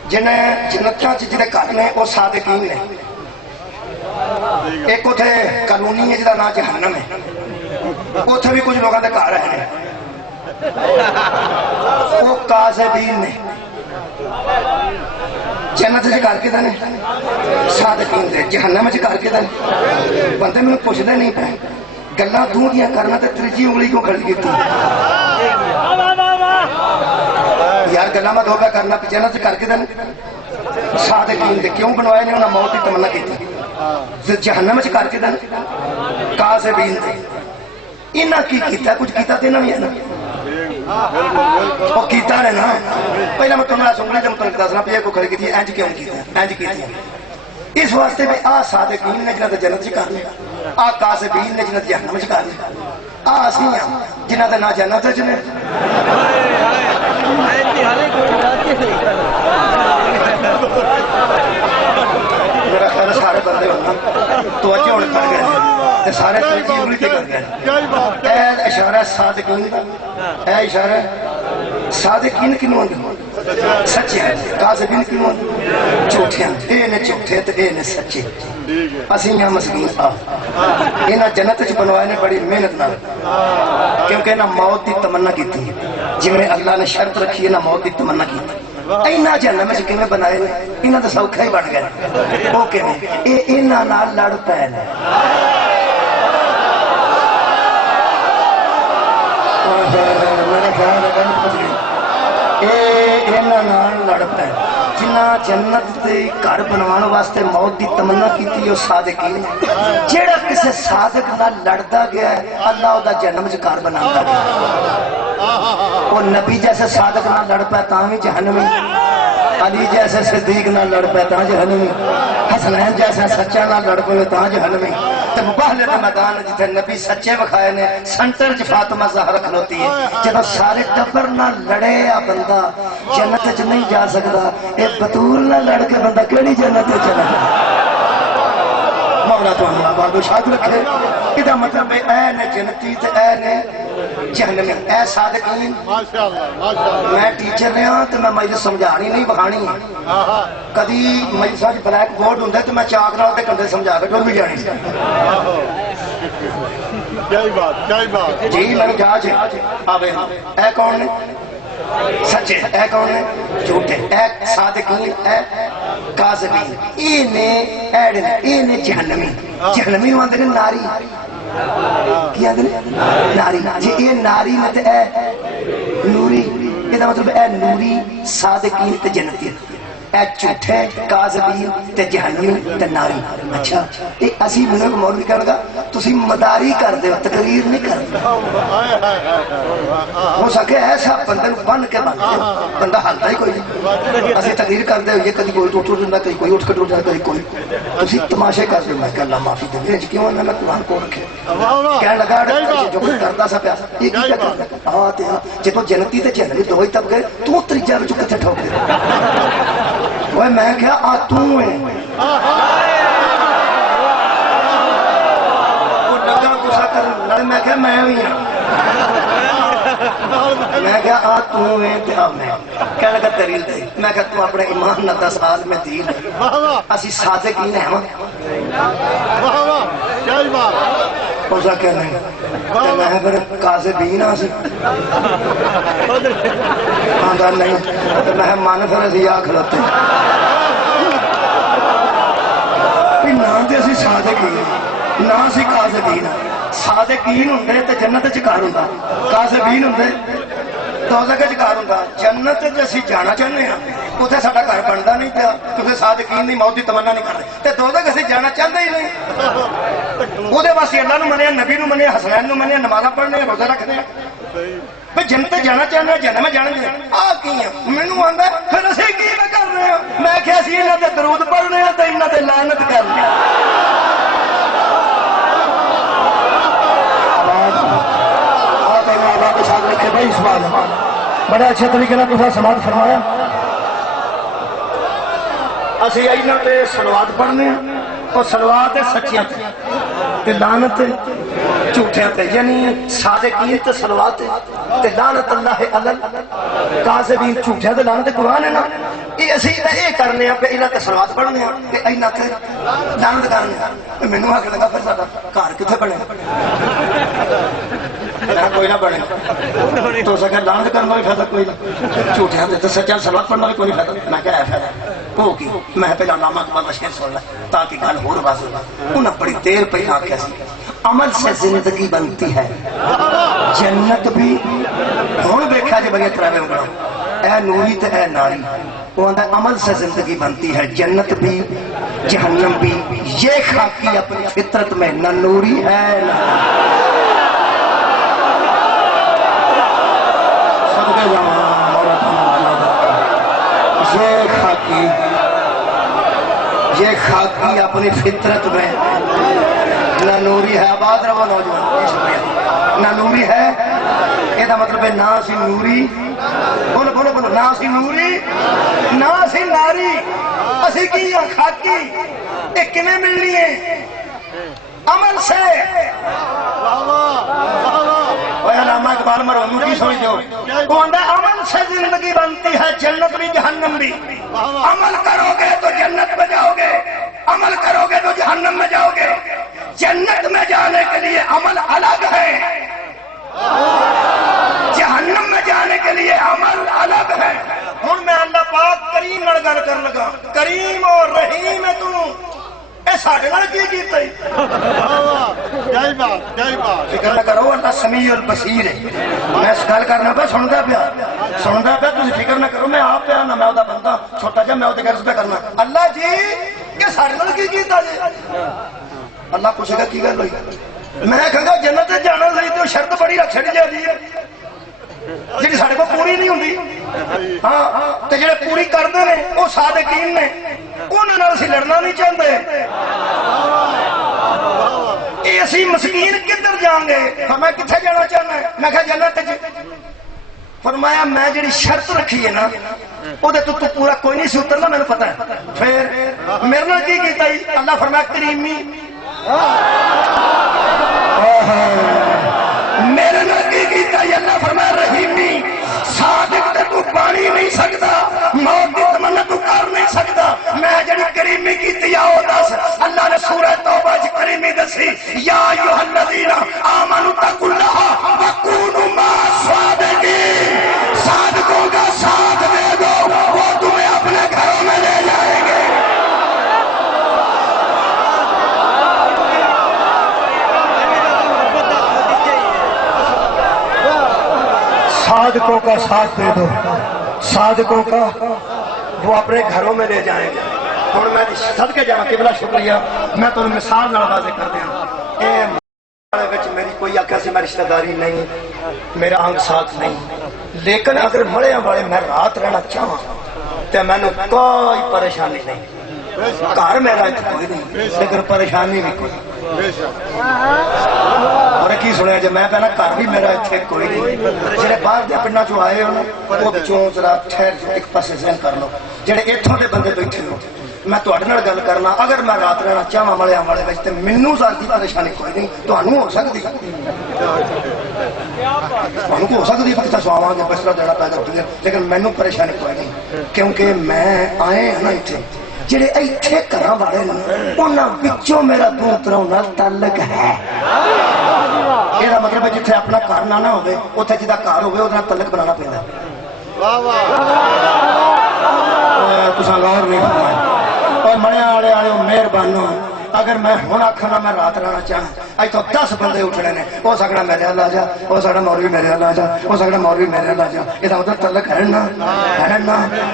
جنہیں جنتیاں جنہیں گھر نے وہ صادقین نے ایک اتنے قانونی ہے جہاں نام جہنم ہے اتنے بھی کچھ لوگوں کے گھر رہے وہ کاذبین نے جنت سے گھر کے دنے صادقین دے جہنم سے گھر کے دنے بندے میں پوچھتے نہیں پہ گلا دوں دیا کرنا تے تیجی انگلی کیوں کھڑی کی یار گلا میں دو پہ کرنا جنت سے گھر کے دنے صادقین دے کیوں بنوائے نے انہیں موت کی تمنا کی تھی جہنم سے کر کے دن کاذبین تھے انہاں کی کیتا کچھ کیتا دینا بھی ہے نا وہ کیتا رہنا پہلے میں تمہارا سنگلی جب تم دسنا پہ کو کھڑی کی تھی اینج کیوں کیتا اینج کیتی اس واسطے میں آ صادقین نے جنہ جنت سے کر لیا آ کاذبین نے جنہ جہنم سے کر لیا آ اسی ہیں جنہ تے نہ جنت ہے جنہ میرا خیال سارے بندے ہونا تو اچھے ہونے کر گئے سارے ترجیح انگلی تے کر گئے اے اشارہ صادقین اے اشارہ صادقین کنوں اندر سچے کاذبین کنوں اندر جھوٹے اے نے جھوٹے تے اے نے سچے اسی یہاں مسکین آ انہاں جنت چ بنوائے نے بڑی محنت نال کیونکہ انہاں موت دی تمنا کی تھی جویں اللہ نے شرط رکھی ہے نا موت دی تمنا کی تھی اینا جہنم میں کیویں بنائے نے انہاں تے سوکھا ہی بن گئے او کیویں اے انہاں نال لڑ پے نے میرا خیال ہے گل پھس گئی اے انہاں نال لڑ پے جنہ جنت تے گھر بنوان واسطے موت دی تمنا کیتی او صادقین جیڑا کسے صادق نال لڑدا گیا ہے اللہ او دا جہنم وچ گھر بناتا ہے وہ نبی جیسے صادق نہ لڑ پہ تاں بھی جہنمی علی جیسے صدیق نہ لڑ پہ تاں جہنمی حسنین جیسے سچا نہ لڑ پہ تاں جہنمی تو مباہلے کا میدان جتنے نبی سچے بکھائے نے سنٹر چ فاطمہ زہرا کھلوتی ہے جب سارے ٹبر نہ لڑے بندہ جنت چ نہیں جا سکتا اے بطول نہ لڑ کے بندہ کیڑی جنت چلا مولا تمہیں آباد و شاد رکھے. یہ مطلب ہے اے نے جنتی تے اے نے جہنمی. اے صادقین ماشاءاللہ ماشاءاللہ. میں ٹیچر رہا تو میں مجھے سمجھانی نہیں بخانی ہے. کدی مجھے بلیک بورڈ ہوں تو میں چاک نال تے کنڈے سمجھا کے ٹر بھی جانی. کیا بات کیا بات. جی میں جاج آوے اے کون نے سچے, اے کون نے جھوٹے, اے صادقین اے کاذبین. اے نے ایڈن اے نے جہنمی. جہنمی نو اندر ناری کی آدھے ناری. جی اے ناری نے تے اے نوری. یہ مطلب اے نوری صادقین تے جنتی, اے جھوٹے کاذبین تے جہنمی تے ناری. اچھا یہ اسی منہ کو مولوی کہنے لگا تسی مداری کر دے تقریر نہیں کر دے. ہو سکے ایسا بندے بن کے بن دے بندہ حالتا ہی کوئی نہیں. اسی تقریر کر دے ہوئے کدی کوئی ٹوٹ جاتا کدی کوئی اٹھ کے ٹوٹ جاتا کدی کوئی. تسی تماشے کر دے. میں کہ اللہ معافی دے کیوں انہوں نے قرآن کو رکھے. کہنے لگا جو کچھ کرتا سا پیا یہ کی کرتا ہاں تے ہاں جب جنتی تے جہنمی دو ہی طبقے تو تیجا وچ کتے ٹھوک دے. اوے میں کہا آ تو ہے میں کہا میں ہوئی ہوں. میں کہا آ تو ہے تے آ میں. کہنے لگا دلیل دے. میں کہا تو اپنے ایمان نہ 10 سال میں دین اسی صادقین ہیں. کیا بات. اسا کہ نہیں میں پھر کاذبین ہاں سی آندا نہیں میں من پھر اسی آ کھلوتے نہ تے اسی صادقین نہ اسی کاذبین. صادقین ہوندے تے جنت وچ گھر ہوندا, کاذبین ہوندے دوزخ وچ گھر ہوندا. جنت تے اسی جانا چاہنے ہاں اتنے ساڈا گھر بنتا نہیں پیا کیونکہ صادقین دی موت دی تمنا نہیں کرتے تے دوزخ اسی جانا چاہتے ہی نہیں. وہ واسطے اللہ نو منیا نبی نو منیا حسنین نو منیا نمازاں پڑھنے روزہ رکھنے بھائی جنت جانا چاہنے جنم میں جان گے آ کی مینو آندا پھر اسی کی کر رہے ہیں. میں کہ اسی انہاں تے درود پڑھنے تے انہاں تے لعنت کرنے. بھائی سوال بڑے اچھے طریقے سے سماعت فرمایا. اسی اینا تے صلوات پڑھنے اور صلوات سچیاں تے لعنت جھوٹیاں تے یعنی صادقین تے صلوات تے لعنت اللہ علی کاذبین. جھوٹیاں تے لعنت قرآن ہے نا یہ اسی یہ کرنے ہیں کہ انہاں تے صلوات پڑھنے ہیں کہ اینا تے لعنت کرنے ہیں. مینوں آ کے لگا پھر ساڈا گھر کتھے بنے کوئی نہ بنے تو سکے لعنت کرنا بھی فائدہ کوئی نہیں. جھوٹے ہاتھ تے سچا صلوات پڑھنا بھی کوئی نہیں فائدہ. میں کہا ہے فائدہ وہ کی میں پہلا علامہ اقبال کا شعر سن لا تاکہ گل ہور واضح ہو. انہاں بڑی دیر پہلے آخیا سی عمل سے زندگی بنتی ہے جنت بھی. ہوں دیکھا جی بڑی ترابے میں اے نوری تے اے ناری. وہ آتا عمل سے زندگی بنتی ہے جنت بھی جہنم بھی. یہ خاکی اپنی فطرت میں نہ نوری ہے نہ یہ خاکی اپنی فطرت میں نہ نوری ہے. آباد رہو نوجوان نہ نوری ہے. یہ مطلب ہے نہ سی نوری بولو بولو بولو نہ سی نوری نہ سی ناری. اسی کی خاکی یہ کیویں ملنی ہے عمل سے. علامہ اقبال مرحوم کی سمجھ دو وہ عمل سے زندگی بنتی ہے جنت بھی جہنم بھی. عمل کرو گے تو جنت میں جاؤ گے عمل کرو گے تو جہنم میں جاؤ گے. جنت میں جانے کے لیے عمل الگ ہے جہنم میں جانے کے لیے عمل الگ ہے. ہوں میں اللہ پاک کریم نال گل کر لگا. کریم اور رحیم ہے تو ساڈے نال کی کیتا فکر نہ کرو اللہ سمیع البصیر ہے. میں اس گل کرنا پیا سنتا پیا تھی فکر نہ کرو. میں آپ پیا نہ میں وہ بندہ چھوٹا جا میں وہ غرض پہ کرنا. اللہ جی کہ ساڈے نال کی کیتا جی. اللہ پوچھے گا کی گل ہوئی. میں کہاں گا جنت جانا سی تو شرط بڑی رکھ چڑی جی جی ساڈے کو پوری نہیں ہوندی. ہاں تے جڑے پوری کرتے ہیں وہ صادقین نے انہاں نال اسی لڑنا نہیں چاہتے. یہ اسی مسکین کدھر جان گے. میں کتنے جانا چاہنا ہے. میں کہا جنت فرمایا میں جڑی شرط رکھی ہے نا وہ تو پورا کوئی نہیں سی اترنا. مینوں پتا ہے پھر میرے نال کی کیتا اللہ فرمایا کریمی میرے نال کی کیتا اللہ فرمایا رحیمی صادق تے تو بانی نہیں سکتا موت دی تمنا تو کر نہیں سکتا میں جڑی کریمی کیتی آ او دس اللہ نے سورہ توبہ وچ کریمی دسی یا ایھا الذین آمنوا اتقوا اللہ وکونوا مع الصادقین صادقوں کا ساتھ دے دو وہ تمہیں اپنے گھروں میں لے جائیں گے صادقوں کا ساتھ دے دو صادقوں کا وہ اپنے گھروں میں لے جائیں گے اور میں صدقے جاواں قبلہ شکریہ میں تمہیں مثال نال واضح کر دیا اے میری کوئی آکھیا سی میں رشتہ داری نہیں میرا انگ ساتھ نہیں لیکن اگر مڑیاں والے میں رات رہنا چاہاں تو میں نے کوئی پریشانی نہیں گھر میرا اتنا کوئی نہیں لیکن پریشانی بھی کوئی اور کی سنیا جی میں پہلا گھر بھی میرا اتنے کوئی نہیں جہے باہر دیا پنڈا چو آئے ہو نا وہ بچوں ذرا ٹھہر ایک پاسے ذہن کر لو جہے اتوں کے بندے بیٹھے ہو میں تھوڑے نال گل کرنا اگر میں رات رہنا چاہواں ملیا والے بچ تو مینوں ذاتی پریشانی کوئی نہیں تمہیں ہو سکتی تمہیں ہو سکتی پتہ سواواں گے بسرا دینا پیدا ہوتی ہے لیکن مینوں پریشانی کوئی نہیں کیونکہ میں آئے ہیں نا اتنے جڑے ایتھے گھراں والے نے انہاں وچوں میرا دور طرح نال تعلق ہے یہ مطلب ہے جتھے اپنا گھر نہ ہوے اوتھے جدا گھر ہوے اودے نال تعلق بنانا پیندا واہ واہ تساں غور نہیں فرمایا اور منیا والے والے مہربانو اگر میں ہوں آخنا میں رات رہنا چاہاں اتوں 10 بندے اٹھنے نے ہو سکنا میرے حل آ جا ہو سکنا مولوی میرے حل آ جا ہو سکنا مولوی میرے حل آ جا یہ ادھر تعلق ہے نا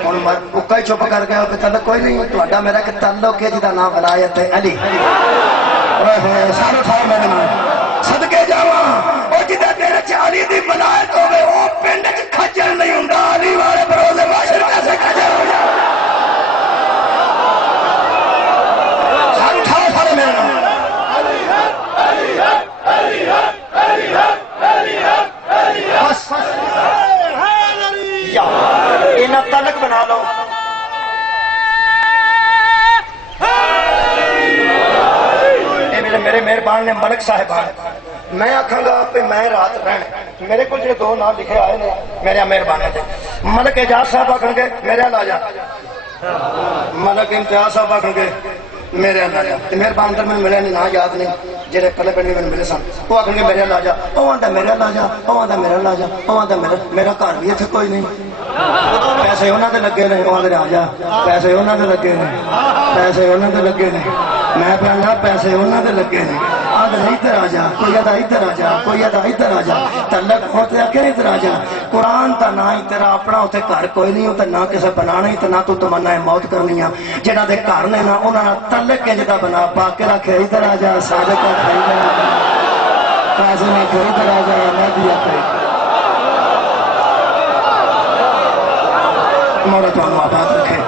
ہوں اکا ہی چپ کر گیا تعلق کوئی نہیں تا میرا ایک تعلق ہے جہاں نام ولایت علی سارے سارے میرے نام صدقے جاواں وہ جہاں تیرے علی دی ولایت ہوے وہ پنڈ چ کھجر نہیں ہوندا علی والے بروز معاشر کیسے کھجر ہو جائے تعلق بنا لو میرے مہربان نے ملک صاحبان میں آکھاں گا کہ میں رات رہن میرے کو جو 2 نام لکھے آئے نے میرے مہربانے تھے ملک اعجاز صاحب آکھن گے میرے حل آ جا ملک امتیاز صاحب آکھن گے میرے حل آ جا مہربان در میں ملے نا یاد نہیں جہے پہلے پہلے میں ملے سن وہ آخر میرے حل آ جا وہ آتا میرے حل آ جا وہ آتا میرے حل آ جا وہ آتا میرا گھر بھی اتنے کوئی نہیں پیسے انہوں نے لگے نے وہ آدھے آ جا پیسے انہوں نے لگے نے پیسے انہوں نے لگے نے میں پہنا پیسے انہوں نے لگے نے آدھے ادھر آ جا کوئی آدھا ادھر آ جا کوئی آدھا ادھر آ جا تعلق ہوتے آ کہ ادھر آ جا قرآن تا نہ ہی تیرا اپنا اتنے گھر کوئی نہیں ہوتا نہ کسی بنانا ہی تو نہ تو تمنا موت کرنی ہے جہاں دے گھر نے نا انہوں نے تعلق ہے جدا بنا پا کے رکھے ادھر آ جا صادق پیسے نہ کہ ادھر آ جا نہ دیا مولا تو آباد رکھے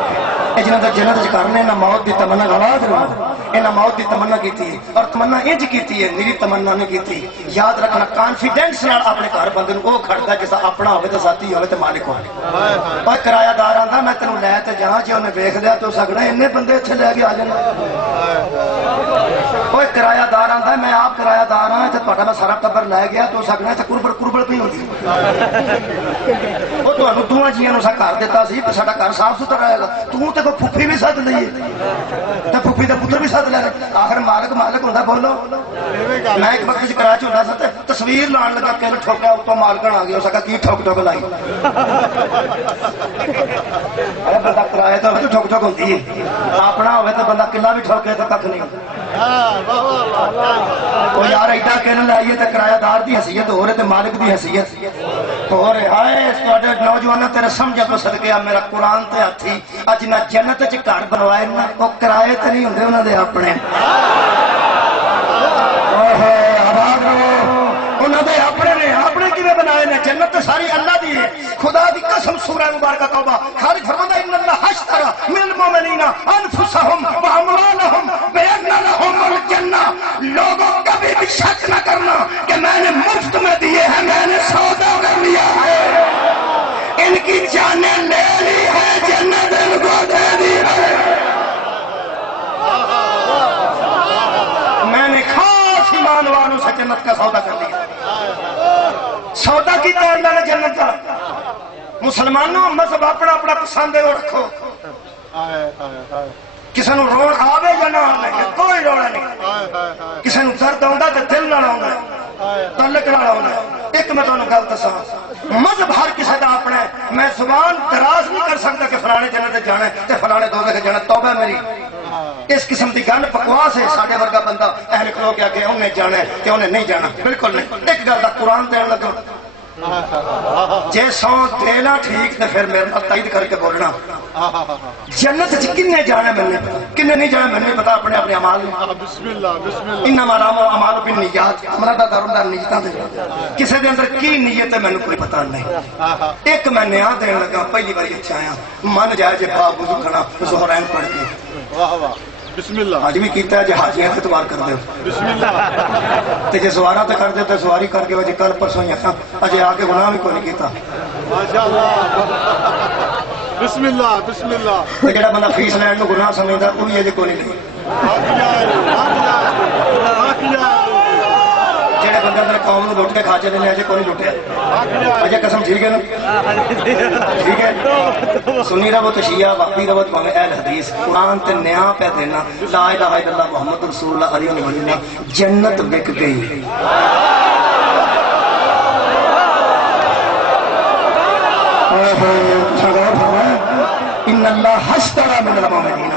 جنہوں نے جنت کرنے نہ موت کی تمنا آواز رہا انہیں موت کی تمنا کی تھی اور تمنا انج کی ہے میری تمنا نہیں کی تھی یاد رکھنا کانفیڈینس نال اپنے گھر بندے وہ کھڑتا جس اپنا ہوئے تو ذاتی ہوئے تو مالک ہوئے اور کرایہ دار آتا میں تینوں لے تے جہاں جی انہیں ویخ لیا تو سکنا انے بندے اتنے لے کے آ جانا کوئی کرایہ دار آتا میں آپ کرایہ دار ہاں تو میں سارا ٹبر لے گیا تو سکنا کربڑ پہ ہوتی وہ تمہیں دونوں جیوں سا گھر دیتا سی سا گھر صاف ستھرا رہے گا تو کوئی پھوپھی بھی سد لیے تو پھوپھی کا پتر بھی سد لے آخر مالک ہوتا بولو میں ایک وقت کراچی ہوتا سا تصویر لان لگا کہ ٹھوکا اتوں مالکن آ گیا سکا کی ٹھوک ٹھوک لائی ارے بندہ کرایہ تو ہوئے تو ٹھوک ٹھوک ہوتی ہے اپنا ہوئے تو بندہ کلا بھی ٹھوکے تو کھ نہیں وہ یار ایڈا کہنے لائیے تو کرایہ دار کی حیثیت ہو رہے تو مالک کی حیثیت ہو رہے آئے نوجوانوں تیرے سمجھا تو صدقے میرا قرآن تے ہاتھی اج نہ جنت چ گھر بنوائے نہ وہ کرائے تے نہیں ہوندے انہاں دے اپنے آباد رہو انہاں دے اپنے کیویں بنائے نے جنت تے ساری اللہ دی ہے خدا دی قسم سورہ مبارکہ توبہ خالق فرماتا ان اللہ اشترى من المؤمنین انفسهم واموالهم بان لهم الجنہ لوگوں کبھی بھی شک نہ کرنا کہ میں نے مفت میں دیے ہیں میں نے سودا کر لیا ہے ان کی جانیں لے لی ہے جنت ان کو دے دی ہے میں نے جنت کا سودا کر لیا سودا کی تو اللہ نے جنت کا مسلمانوں مذہب اپنا اپنا پسند ہے وہ رکھو کسی نو روڑ آوے یا نہ آوے کوئی روڑا نہیں کسی نو درد آندا تے دل نہ آندا تعلق نہ آندا ایک میں تانوں گل دساں مذہب ہر کسی دا اپنا ہے میں زبان دراز نہیں کر سکتا کہ فلانے جنت جانا ہے تے فلانے دوزخ جانا توبہ میری اس قسم کی گل بکواس ہے ساڈے ورگا بندہ اہل کھلو کے کہ انہیں جانا ہے تے انہیں نہیں جانا بالکل نہیں ایک گل دا قرآن دین لگا جے سو دینا ٹھیک تے پھر میرے نال تائید کر کے بولنا جنت کنے جانا میں کنے نہیں جانا میں پتا اپنے اپنے اعمال بسم اللہ بسم اللہ انما الاعمال بالنیات عمل دا داروں نیتاں دے کسے دے اندر کی نیت ہے مینوں کوئی پتہ نہیں ایک میں نیا دین لگا پہلی بار اتھے آیا من جائے جے با وضو کرنا ظہرین پڑھ کے واہ واہ بسم اللہ آج بھی کیتا ہے جے حاجیاں اتوار کر دے بسم اللہ تے جے سوارا تے کر دے تے سواری کر کے وجہ کل پرسوں یہاں اجے آ کے گناہ بھی کوئی نہیں کیتا ماشاءاللہ بسم اللہ بسم اللہ تے جڑا بندہ فیس لین نو گناہ سمجھدا او بھی اجے کوئی نہیں جڑے بندے اندر قوم نو لٹ کے کھا چلے نے اجے کوئی نہیں لٹیا اجے قسم ٹھیک ہے نا ٹھیک ہے سنی رہو تو شیعہ وقتی رہو تو اہل حدیث قرآن تے نیا پہ دینا لا الہ الا اللہ محمد رسول اللہ علیہ وسلم جنت بک گئی ان اللہ اشتری من المؤمنین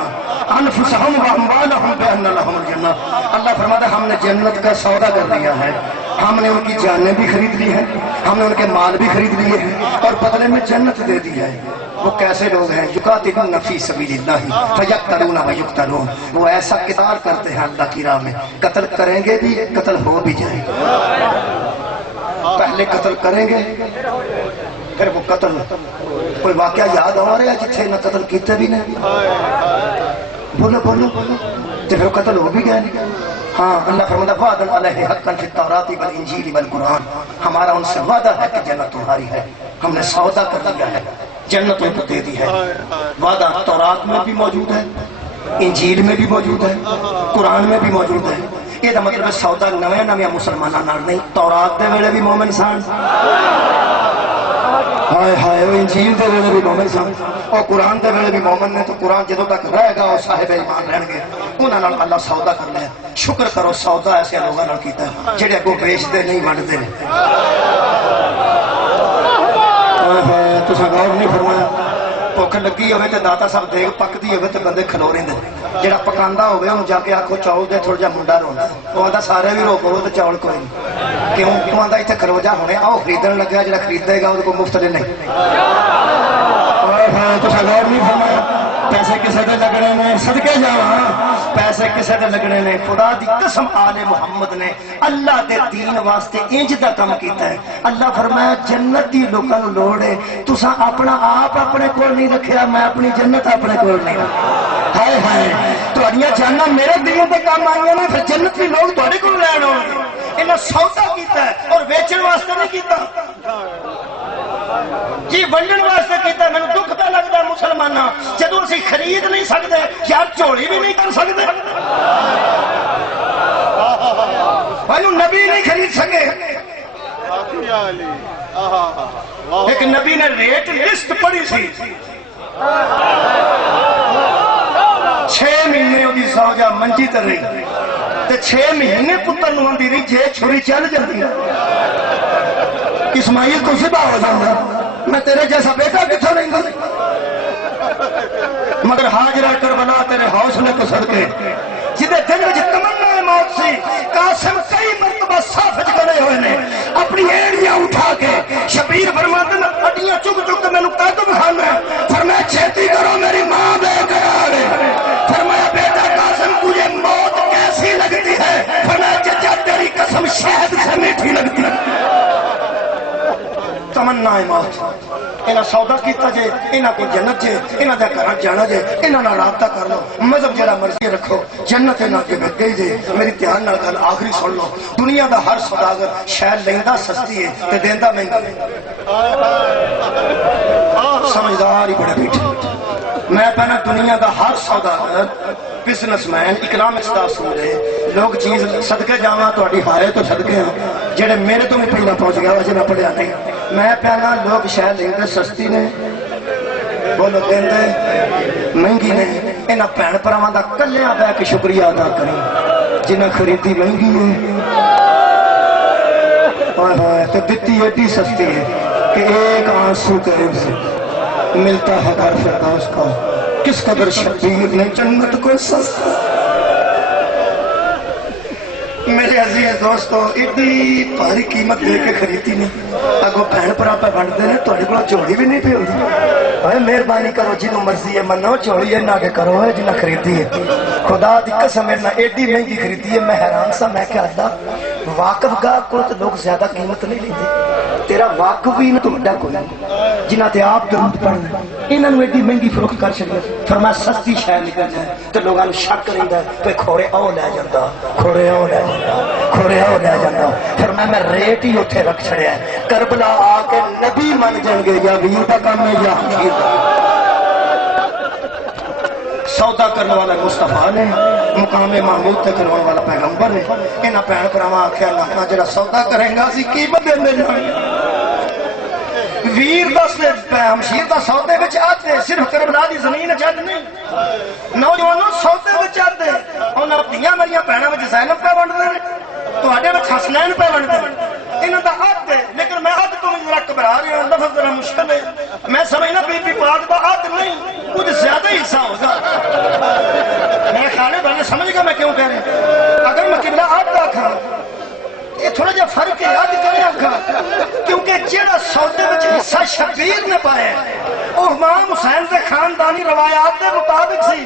انفسهم واموالهم بان لهم الجنہ اللہ فرماتا ہے ہم نے جنت کا سودا کر دیا ہے ہم نے ان کی جانیں بھی خرید لی ہیں ہم نے ان کے مال بھی خرید لیے ہیں اور بدلے میں جنت دے دی ہے وہ کیسے لوگ ہیں یقاتلون فی سبیل اللہ فیقتلون ویقتلون وہ ایسا قتال کرتے ہیں اللہ کی راہ میں قتل کریں گے بھی قتل ہو بھی جائے گا پہلے قتل کریں گے پھر وہ قتل کوئی واقعہ یاد آ رہا ہے جتھے نہ قتل کیتے بھی نہیں بولو بولو تو پھر قتل ہو بھی گئے ہاں اللہ فرماتا وعدا علیہ حقا فی التوراۃ والانجیل والقرآن ہمارا ان سے وعدہ ہے کہ جنت تمہاری ہے ہم نے سودا کر دیا ہے جنت ان کو دے دی ہے وعدہ تورات میں بھی موجود ہے انجیل میں بھی موجود ہے قرآن میں بھی موجود ہے یہ مطلب ہے سودا نویں نویں مسلمانوں نال نہیں تورات دے ویلے بھی مومن سن ہائے ہائے وہ انجیل دے ویلے بھی مومن سن اور قرآن دے ویلے بھی مومن نے تو قرآن جدوں تک رہے گا اور صاحب ایمان رہن گے انہاں نال اللہ سودا کر لے شکر کرو سودا ایسے لوگاں نال کیتا ہے جڑے اگوں بیچدے نہیں وڈدے نے تساں غور نہیں فرمایا بھوک لگی ہوئے تو داتا صاحب دیکھ پکتی ہوئے تو بندے کھلو رہے ہیں جڑا پکاندا ہوئے انہوں جا کے آکھو چاول دے تھوڑا جا منڈا روندا وہ آندا سارے بھی روکو تو چاول کوئی نہیں کیوں کیوں آندا ایتھے کھلو جا ہونے آؤ خریدن لگا جڑا خریدے گا وہ کو مفت دے نہیں تو غور نہیں فرمایا پیسے کسے دے لگنے نے صدقے جاواں پیسے کسے دے لگنے نے خدا دی قسم آل محمد نے اللہ دے دین واسطے انج دا کم کیتا ہے اللہ فرمایا جنت دی لوکاں نوں لوڑ ہے تساں اپنا آپ اپنے کول نہیں رکھیا میں اپنی جنت اپنے کول نہیں ہائے ہائے تہاڈیاں جاناں میرے دین تے کام آئیاں نے پھر جنت بھی لوگ تہاڈے کول لین آؤ انہاں سودا کیتا ہے اور بیچن واسطے نہیں کیتا جی ونڈن واسطے کیتا ہے مینوں دکھ پہ لگدا مسلماناں جدوں اسی خرید نہیں سکتے یار جھولی بھی نہیں کر سکتے بھائیو نبی نہیں خرید سکے ایک نبی نے ریٹ لسٹ پڑھی سی 6 مہینے وہ زوجہ منجی تے رہی تے 6 مہینے پتر نوں آندی رہی جے چھری چل جاندی اسماعیل تو ذبح ہو جاتا میں تیرے جیسا بیٹا کتھوں نہیں گا مگر حاجرہ کربلا تیرے حوصلے کو صدقے جدے دل وچ تمنا موت سی قاسم کئی مرتبہ صافج کرے ہوئے نے اپنی ایڑیاں اٹھا کے شبیر فرماتے ہیں ہڈیاں چک چک کے مینوں قدم کھانا ہے فرمایا چھیتی کرو میری ماں بے قرار ہے فرمایا بیٹا قاسم تجھے موت کیسی لگتی ہے فرمایا چچا تیری قسم شہد سے میٹھی لگتی ہے تمنا موت انہاں سودا کیتا جے انہاں کو جنت جے انہاں دے گھر جانا جے انہاں نال رابطہ کر لو مذہب جڑا مرضی رکھو جنت انہاں کے بک گئی جے میری دھیان نال گل آخری سن لو دنیا دا ہر سوداگر شے لیندا سستی ہے تے دیندا مہنگا ہے سمجھدار ہی بڑے بیٹھے میں پہنا دنیا کا ہر سوداگر بزنس مین اکنامکس کا اصول ہے لوگ چیز صدقے جاواں تہاڈی ہارے تو صدقے ہیں جڑے میرے تو بھی پہلا پہنچ گیا اجے میں پڑھیا نہیں میں پہنا لوگ شاید لیندے سستی نے بولو دیندے مہنگی نے انہاں بھین بھراواں دا کلیاں پہ کے شکریہ ادا کریں جنہاں خریدی مہنگی ہے تو دتی ایڈی سستی ہے کہ ایک آنسو کے سے ملتا ہے در فردوس کا کس قدر شبیر نے جنت کو سستا میرے عزیز دوستو ایڈی بھاری قیمت دے کے خریدی نہیں اگو بہن بھرا پہ بنتے ہیں تھوڑے کو چوڑی بھی نہیں پی ہوتی مہربانی کرو جنوں مرضی ہے منو چوڑی ہے نہ کہ کرو ہے جنہیں خریدی ہے خدا دی قسم میرے ایڈی مہنگی خریدی ہے میں حیران سا میں کیا آتا واقف گاہ کو تو لوگ زیادہ قیمت نہیں لیتے تیرا واقف ہی نہ تو بڑا کوئی جنہ تے آپ درود پڑھنا انہاں نوں ایڈی مہنگی فروخت کر چھڑی فرمایا سستی شے نکل جائے تے لوگاں نوں شک رہندا ہے کہ کھوڑے او لے جاندا کھوڑے او لے جاندا کھوڑے او لے جاندا فرمایا میں ریٹ ہی اوتھے رکھ چھڑیا ہے کربلا آ کے نبی من جان گے یا ویر دا کام ہے یا حقیر سودا کرنے والا مصطفیٰ نے مقام محمود تے کرنے والا پیغمبر نے انہاں بھین بھراواں آکھیا نہ جڑا سودا کرے گا اسی قیمت دیندے جائیں ویر دس ہمشیر دا سودے وچ آتے صرف کربلا دی زمین چد نہیں نوجوانوں سودے وچ آتے انہاں دھیاں میریاں بھیناں وچ زینب پہ ونڈدے نے تواڈے وچ حسنین پہ ونڈدے نے انہاں دا حد ہے لیکن میں حد تو ذرا گھبرا رہا ہوں لفظ ذرا مشکل ہے میں سمجھنا بی بی پاک دا حد نہیں کچھ زیادہ ہی حصہ ہوگا میرے خیال ہے بھائی سمجھ گا میں کیوں کہہ رہا ہوں اگر میں قبلہ حد آکھاں یہ تھوڑا جا فرق ہے حد کرے آکھاں کیونکہ جیڑا سودے وچ حصہ شبیر نے پایا وہ امام حسین دے خاندانی روایات دے مطابق سی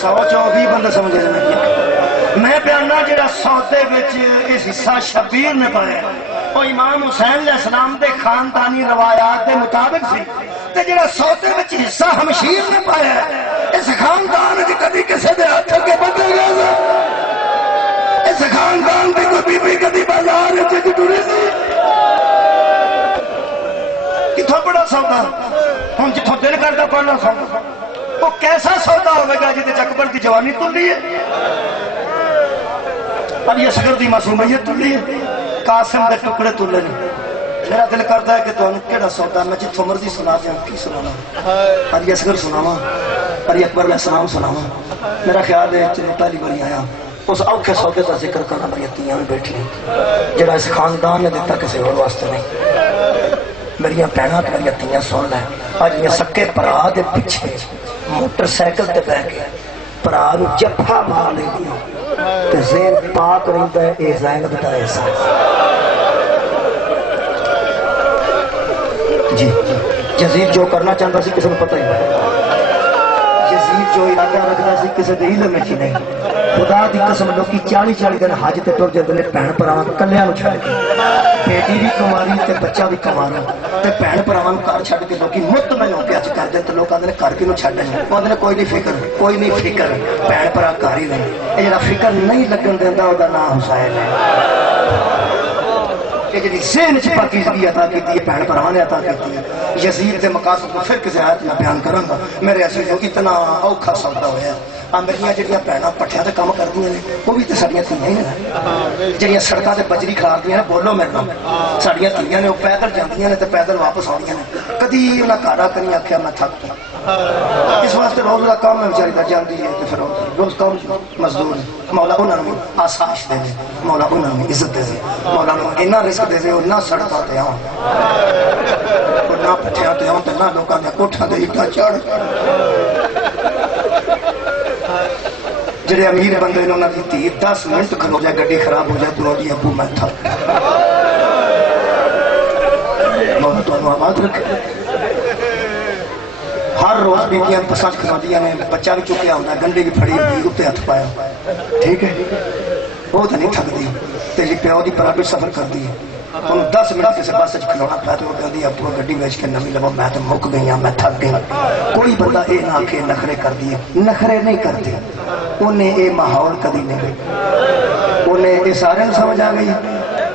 124 بندے سمجھے میں بیانہ جڑا سودے وچ اس حصہ شبیر نے پایا وہ امام حسین علیہ السلام دے خاندانی روایات دے مطابق سی تے جڑا سودے وچ حصہ ہمشیر نے پایا اس خاندان دی کبھی کسے دے ہاتھ کے بدل گیا اس خاندان دی کوئی بھی کبھی بازار وچ ٹری سی کتھوں بڑا سودا ہن جتھوں دل کردا پڑھنا سودا وہ کیسا سودا ہوئے گا جتے اکبر دی جوانی تلی ہے علی اصغر دی معصومیت تلی ہے قاسم دے ٹکڑے تلے نہیں میرا دل کرتا ہے کہ تو انہوں کیڑا سودا میں جتھوں مرضی سنا دیا کی سنانا علی اصغر سناواں علی اکبر علیہ السلام سناواں میرا خیال ہے چلے پہلی باری آیا اس اوکھے سودے کا ذکر کرنا میری تیاں بھی بیٹھی ہیں جڑا اس خاندان نے دیتا کسی اور واسطے نہیں میری بہناں تے میری تیاں سن لے اج یہ سکے پرا دے پیچھے موٹر سائیکل تے بیٹھ کے پرا نو جفا مار لیندی تے ذہن پاک رہندا ہے اے زینب دا احساس جی یزید جو کرنا چاہتا سی کسی کو پتہ ہی نہیں یزید جو ارادہ رکھتا سی کسی دے علم وچ نہیں خدا دی قسم لوکی 40 دن حج تے ٹر جاندے نے بہن بھراواں کلیاں نوں چھڈ کے بیٹی بھی کماری تے بچہ بھی کمانا تے بہن بھراواں نوں گھر چھڈ کے لوکی مطمئن ہو کے اج کر دے تے لوک آندے نے گھر کینوں چھڈ دے اوندے کوئی نہیں فکر بہن بھرا گھر ہی نہیں اے جڑا فکر نہیں لگن دیندا او دا نام حسین ہے کہ جی ذہن چ پاکیزگی عطا کیتی ہے بہن بھراواں نے عطا کیتی ہے یزید دے مقاصد کو پھر کسی آیت میں بیان کراں گا میرے عزیزو اتنا اوکھا سودا ہویا میری جہاں بھناں پٹھیا تے کام کردی نے وہ بھی تو ساڈیاں تھیاں ہی نے جہاں سڑکاں تے بجری کھاردیاں نے بولو میرے نال ساڈیاں تھیاں نے وہ پیدل جاندیاں نے تے پیدل واپس آندیاں نے کدی انہاں گھر آ کے نہیں آکھیا میں تھک گیا اس واسطے روز کا کام ہے بیچاری کا جاندی ہے تے پھر روز کام مزدور مولا انہاں نوں آسائش دے مولا انہاں نوں عزت دے مولا نوں اتنا رزق دے اور نہ سڑکاں تے آؤں نہ پٹھیاں تے آؤں تے نہ لوکاں دے کوٹھاں تے اٹھا چڑھ جڑے امیر بندے نے انہوں نے دی 10 منٹ کھلو جائے گڈی خراب ہو جائے تو جی ابو میں تھا مولا تو آباد رکھے ہر روز بیٹیاں پسند کھلودیاں نے بچہ بھی چکیا ہوتا ہے گنڈے بھی پھڑی ہوئی اتنے ہاتھ پایا ٹھیک ہے وہ تو نہیں تھکتی تیری پیو کی پرائیویٹ سفر کرتی ہے ہم 10 منٹ کسی بس کھلونا پایا تو وہ کہتی ابو گڈی بیچ کے نمی لو میں تو مک گئی ہوں میں تھک گئی کوئی بندہ یہ نہ آکھے نخرے کر دیے نخرے نہیں کرتے انہیں یہ ماحول کدی نہیں انہیں یہ سارے سمجھ آ گئی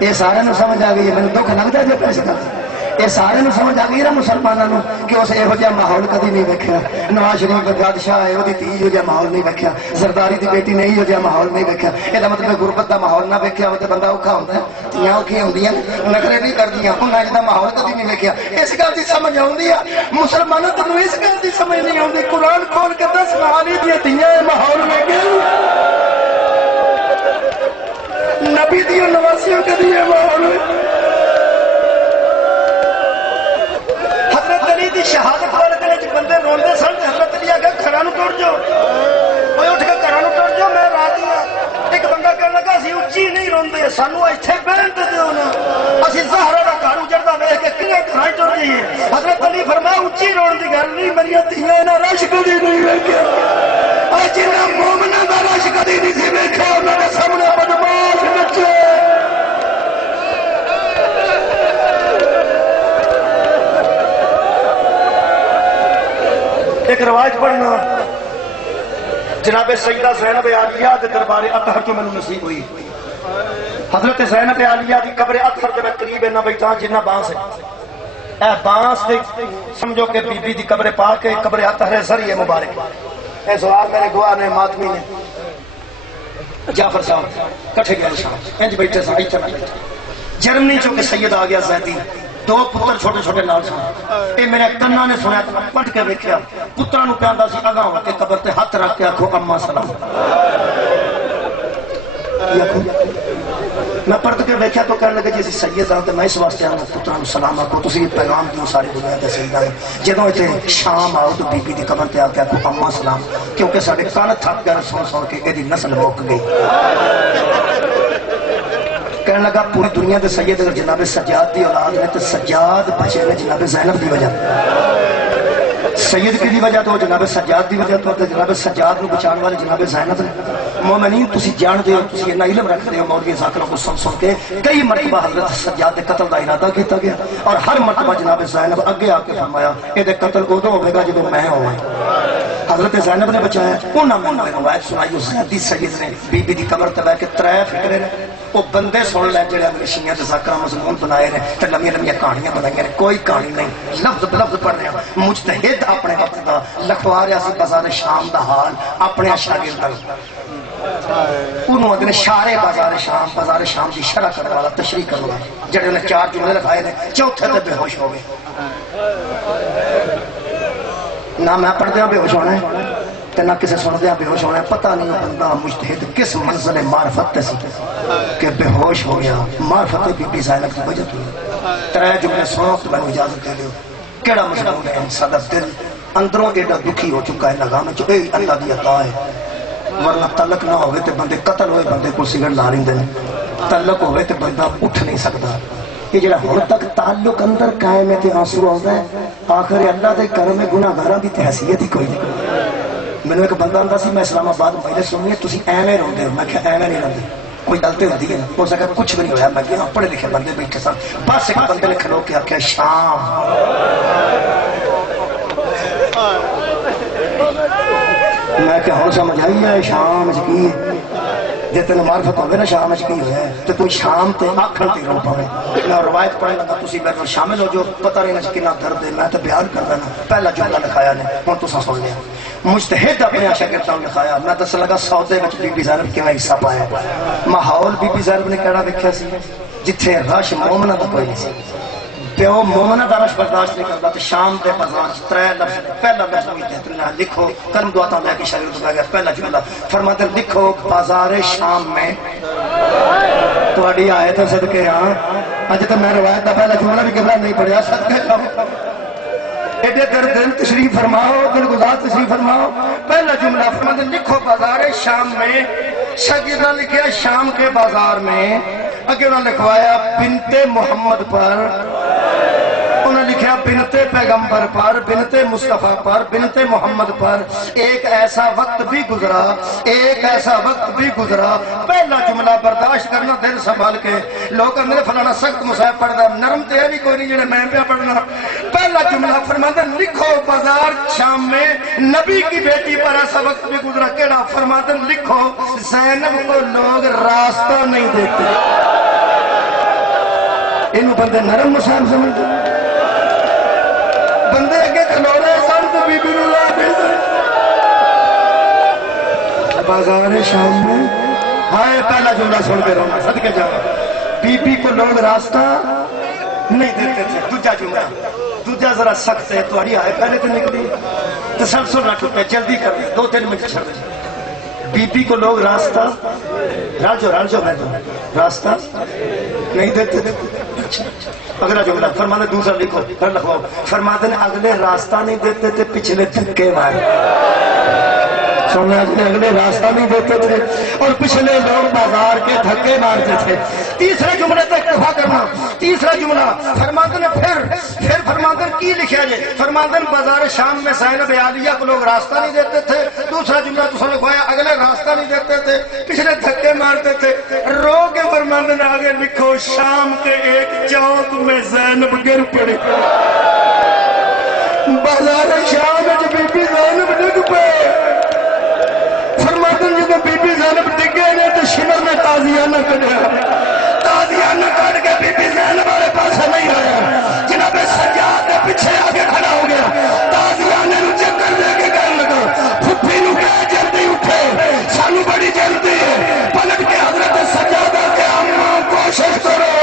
یہ سارے سمجھ آ گئی ہے میرے دکھ لگتا ہے جو پیسے کرتے یہ سارے سمجھ آ گئی نا مسلمانوں کہ اس یہو جہا ماحول کدی نہیں ویکھیا نواز شریف بادشاہ ہے وہ تھی یہو جہا ماحول نہیں ویکھیا زرداری کی بیٹی نے یہو جہا ماحول نہیں ویکھیا یہ مطلب غربت کا ماحول نہ ویکھیا وہ بندہ اوکھا ہوتا ہے تیاں اوکھی ہوندیاں نخرے نہیں کردیاں انہیں اج دا ماحول کدی نہیں ویکھیا اس گل کی سمجھ آؤندی ہے مسلمانوں تینوں اس گل کی سمجھ نہیں آؤندی قرآن کھول کے دس مہالی دیا تیاں ماحول ویکھیا نبی دیا نواسیوں کدی یہ ماحول حضرت علی دی شہادت والے دن بندے روندے سن حضرت علی آگے گھراں نوں ٹر جاؤ اوے اٹھ کے گھراں نوں ٹر جاؤ میں راضی ہاں ایک بندہ کہنے لگا اسی اچھی نہیں روندے سانو ایتھے بہن تے دیو نا اسی زہرا دا گھر اجڑدا ویکھ کے کیویں گھراں ٹر جائیے حضرت علی فرمایا اچھی رون دی گل نہیں میری دھیاں انہاں رش کدی نہیں ویکھیا اے جنہاں مومناں دا رش کدی نہیں سی ویکھیا انہاں دے سامنے بدماش نچے ایک روایت پڑھنا جناب سیدہ زینب عالیہ دے دربار اطہر جو میں نصیب ہوئی حضرت زینب عالیہ دی قبر اطہر دے قریب نہ بیٹھا جنہ بانس ہے اے بانس دے سمجھو کہ بی بی دی قبر پاک کے قبر اطہر ذریعہ مبارک اے سوار میرے گواہ نے ماتمی نے جعفر صاحب کٹھے گئے شام انج بیٹھے سائی چلا جرمنی چوں کہ سید آ گیا زیدی دو پتر چھوٹے چھوٹے نال سن اے میرے کنا نے سنیا تو پٹ کے ویکھیا پتراں نوں کہندا سی اگاں ہو کے قبر تے ہاتھ رکھ کے آکھو اما سلام میں پڑھ کے ویکھیا تو کہنے لگے جی سید ہاں تے میں اس واسطے آں پتراں نوں سلام آکھو تسی پیغام دیو ساری دنیا تے سیداں جدوں ایتھے شام آؤ تو بی بی دی قبر تے آ کے آکھو اما سلام کیونکہ ساڈے کان تھک گئے سن سن کے ایدی نسل مک گئی کہنے لگا پوری دنیا دے سید اگر جناب سجاد دی اولاد ہے تو سجاد بچے نے جناب زینب دی وجہ سید کی دی وجہ تو جناب سجاد دی وجہ تو جناب سجاد نو بچان والے جناب زینب نے مومنین تسی جان دے ہو تسی اتنا علم رکھ دے ہو مولوی ذاکروں کو سن سن کے کئی مرتبہ حضرت سجاد دے قتل دا ارادہ کیتا گیا اور ہر مرتبہ جناب زینب اگے آ کے فرمایا اے دے قتل ادو ہوے گا جدوں میں ہوواں حضرت زینب نے بچایا انہاں میں روایت سنائی زیدی سید نے بی بی دی قبر تے بیٹھ کے ترے فکرے نے وہ بندے سن لے جڑے اپنے شیعہ تے ذاکرہ مضمون بنائے نے تے لمبیاں لمبیاں کہانیاں بنائی نے کوئی کہانی نہیں لفظ بلفظ پڑھ رہے ہیں مجتہد اپنے وقت دا لکھوا رہا سی بازار شام دا حال اپنے شاگرداں انہوں نے بازار شام کی شرح کرنے والا تشریح کرنے والا جڑے انہیں 4 جملے لکھائے نے چوتھے تے بے ہوش ہو گئے نہ میں پڑھدیا بے ہوش ہونا ہے تے نہ کسی سندیا بے ہوش ہونا ہے پتہ نہیں بندہ مجتہد کس منزل معرفت تے سی کہ بے ہوش ہو گیا معرفت بی بی زینب کی وجہ تو 3 جملے سنو تو میں اجازت دے دیو کیڑا مضمون ہے صدر دل اندروں ایڈا دکھی ہو چکا ہے نگاہ میں اے اللہ دی عطا ہے ورنہ تعلق نہ ہوئے تے بندے قتل ہوئے بندے کو سگڑ لا رہے ہیں تعلق ہوئے تے بندہ اٹھ نہیں سکتا یہ جڑا ہن تک تعلق اندر قائم ہے تے آنسو آتا ہے آخر اللہ دے کرم میں گناہگاراں دی تے حیثیت ہی کوئی نہیں مینوں ایک بندہ آندا سی میں اسلام آباد مجلس سننی ہے تسی ایویں روندے ہو میں کہ ایویں نہیں روندے کوئی غلطی ہوتی ہے ہو سکتا کچھ بھی نہیں ہویا میں کہ پڑھے لکھے بندے بیٹھے سن بس ایک بندے نے کھلو کے آخیا شام میں کہ ہوں سمجھ آئی ہے شام کی جی تین معرفت ہوگی نا شام کی ہوا ہے تو تم شام تے آخر تے رو پاوے میں روایت پڑھنے لگا تھی میرے شامل ہو جو پتہ نہیں نہ کتنا درد ہے میں تو بیان کر دینا پہلا جملہ لکھایا نے ہوں تو سن لیا مجتہد اپنے شاگرداں نے لکھایا میں دس لگا سودے وچ بی بی زینب کیویں حصہ پایا ماحول بی بی زینب نے کہڑا ویکھیا سی جتھے رش مومناں دا کوئی نہیں سی پیو مومنہ دا رش برداشت نہیں کرتا تو شام دے بازار 3 لفظ پہلا لفظ ہوئی لکھو کرم دعاتا میں کی شاگرد میں گیا پہلا جملہ فرماتے لکھو بازار شام میں تھوڑی آئے تو صدقے ہاں اج تو میں روایت دا پہلا جملہ بھی قبلہ نہیں پڑھیا صدقے جاؤ ایڈے در دل تشریف فرماؤ دل گزار تشریف فرماؤ پہلا جملہ فرماتے لکھو بازار شام میں شاگردہ لکھیا شام کے بازار میں اگر انہوں نے لکھوایا بنت محمد پر انہوں نے لکھا بنت پیغمبر پر بنت مصطفیٰ پر بنت محمد پر ایک ایسا وقت بھی گزرا ایک ایسا وقت بھی گزرا پہلا جملہ برداشت کرنا دل سنبھال کے لوگ اندر فلانا سخت مصاحب پڑھتا نرم تے بھی کوئی نہیں جڑے میں پہ پڑھنا پہلا جملہ فرماتے لکھو بازار شام میں نبی کی بیٹی پر ایسا وقت بھی گزرا کیڑا فرماتے لکھو زینب کو لوگ راستہ نہیں دیتے انہوں بندے نرم مصاحب سمجھتے بندے اگے کھلو رہے سن تو بی بی نو لا دے بازار شام میں ہائے پہلا جملہ سن کے رونا صدقے جاؤ بی بی کو لوگ راستہ نہیں دیتے تھے دوجا جملہ دوجا ذرا سخت ہے تمہاری آئے پہلے تو نکلی تسلسل رکھ پہ جلدی کر دیں 2-3 منٹ چھڑ دیں بی بی کو لوگ راستہ رال جو میں تو راستہ نہیں دیتے تھے اگلا جملہ فرماتے دوسرا لکھو پھر لکھواؤ فرماتے ہیں اگلے راستہ نہیں دیتے تھے پچھلے دھکے مارے اگلے راستہ نہیں دیتے تھے اور پچھلے لوگ بازار کے دھکے مارتے تھے تیسرے جملے تک اکتفا کرنا تیسرا جملہ فرماتے ہیں پھر فرماتے ہیں کی لکھا جائے فرماتے ہیں بازار شام میں زینب عالیہ کو لوگ راستہ نہیں دیتے تھے دوسرا جملہ تو سنے کھوایا اگلے راستہ نہیں دیتے تھے پچھلے دھکے مارتے تھے رو کے فرماتے ہیں آگے لکھو شام کے ایک چوک میں زینب گر پڑی بازار شام میں بی بی زینب ڈگ پہ فرماتے ہیں جب بی بی زینب ڈگے نے تو شمر میں تازیانہ کر کے بی بی زینب والے پاس نہیں آیا جناب سجاد کے پیچھے آگے کھڑا ہو گیا تازیانہ نو چکر دے کے کہنے لگا پھپھی نو کہے جلدی اٹھے سانو بڑی جلدی ہے پلٹ کے حضرت سجادہ کے اماں کوشش کرو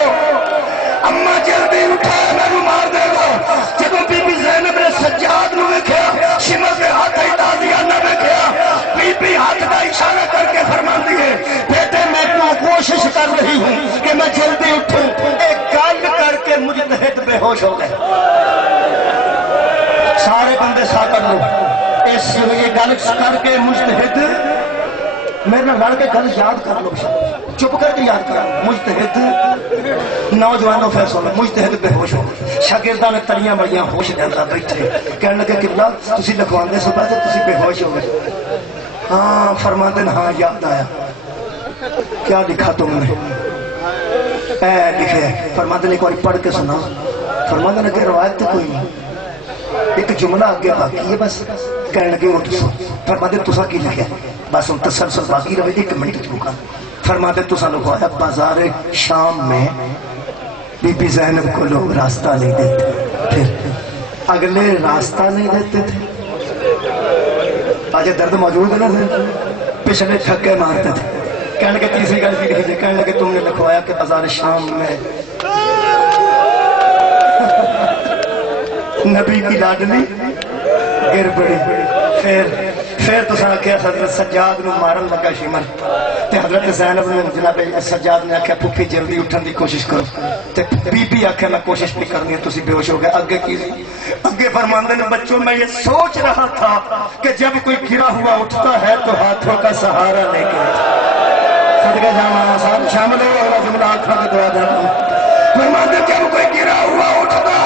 اماں جلدی اٹھے میں مار دے گا جب بی بی زینب نے سجاد نو دیکھا شمر کے ہاتھ ہی تازیانہ دیکھا بی بی ہاتھ کا اشارہ کر کے فرماتی ہے بیٹے میں تو کوشش کر رہی ہوں کہ میں جلدی اٹھوں ایک گل کر کے مجتہد بے ہوش ہو گئے سارے بندے ساکر لو اس یہ گل کر کے مجتہد میرے نہ لڑ کے گل یاد کر لو چپ کر کے یاد کرو مجتہد نوجوانوں فیصلہ مجتہد بے ہوش ہو گئے شاگرداں نے تریاں بڑیاں ہوش دے اندر بیٹھے کہنے لگے قبلہ تسی لکھواندے صبح تے تسی بے ہوش ہو گئے ہاں فرماتے ہیں ہاں یاد آیا کیا لکھا تم نے اے لکھے فرماتے ہیں ایک بار پڑھ کے سنا فرماتے ہیں کہ روایت تو کوئی نہیں ایک جملہ آگے باقی ہے بس کہنے لگے وہ تسا فرماتے ہیں تسا کی لکھے بس ان تسلسل باقی رہے 1 منٹ چکا فرماتے تسا لکھوایا بازار شام میں بی بی زینب کو لوگ راستہ نہیں دیتے پھر اگلے راستہ نہیں دیتے تھے آج درد موجود ہے نا پچھلے دھکے مارتے تھے کہنے لگے تیسری گل کی لکھی کہنے لگے تم نے لکھوایا کہ بازار شام میں نبی کی لاڈلی گر پڑی پھر تو آخیا حضرت سجاد نو مارن لگا شمر تے حضرت زینب نے جناب سجاد نے آخیا پھپھی جلدی اٹھن دی کوشش کرو تے بی بی آخیا میں کوشش نہیں کرنی ہے تسی بے ہوش ہو گئے اگے کی اگے فرماندے نے بچوں میں یہ سوچ رہا تھا کہ جب کوئی گرا ہوا اٹھتا ہے تو ہاتھوں کا سہارا لے کے صدقے جاواں صاحب شامل ہو اگلا جملہ آخر کے دعا دینا فرماندے جب کوئی گرا ہوا اٹھتا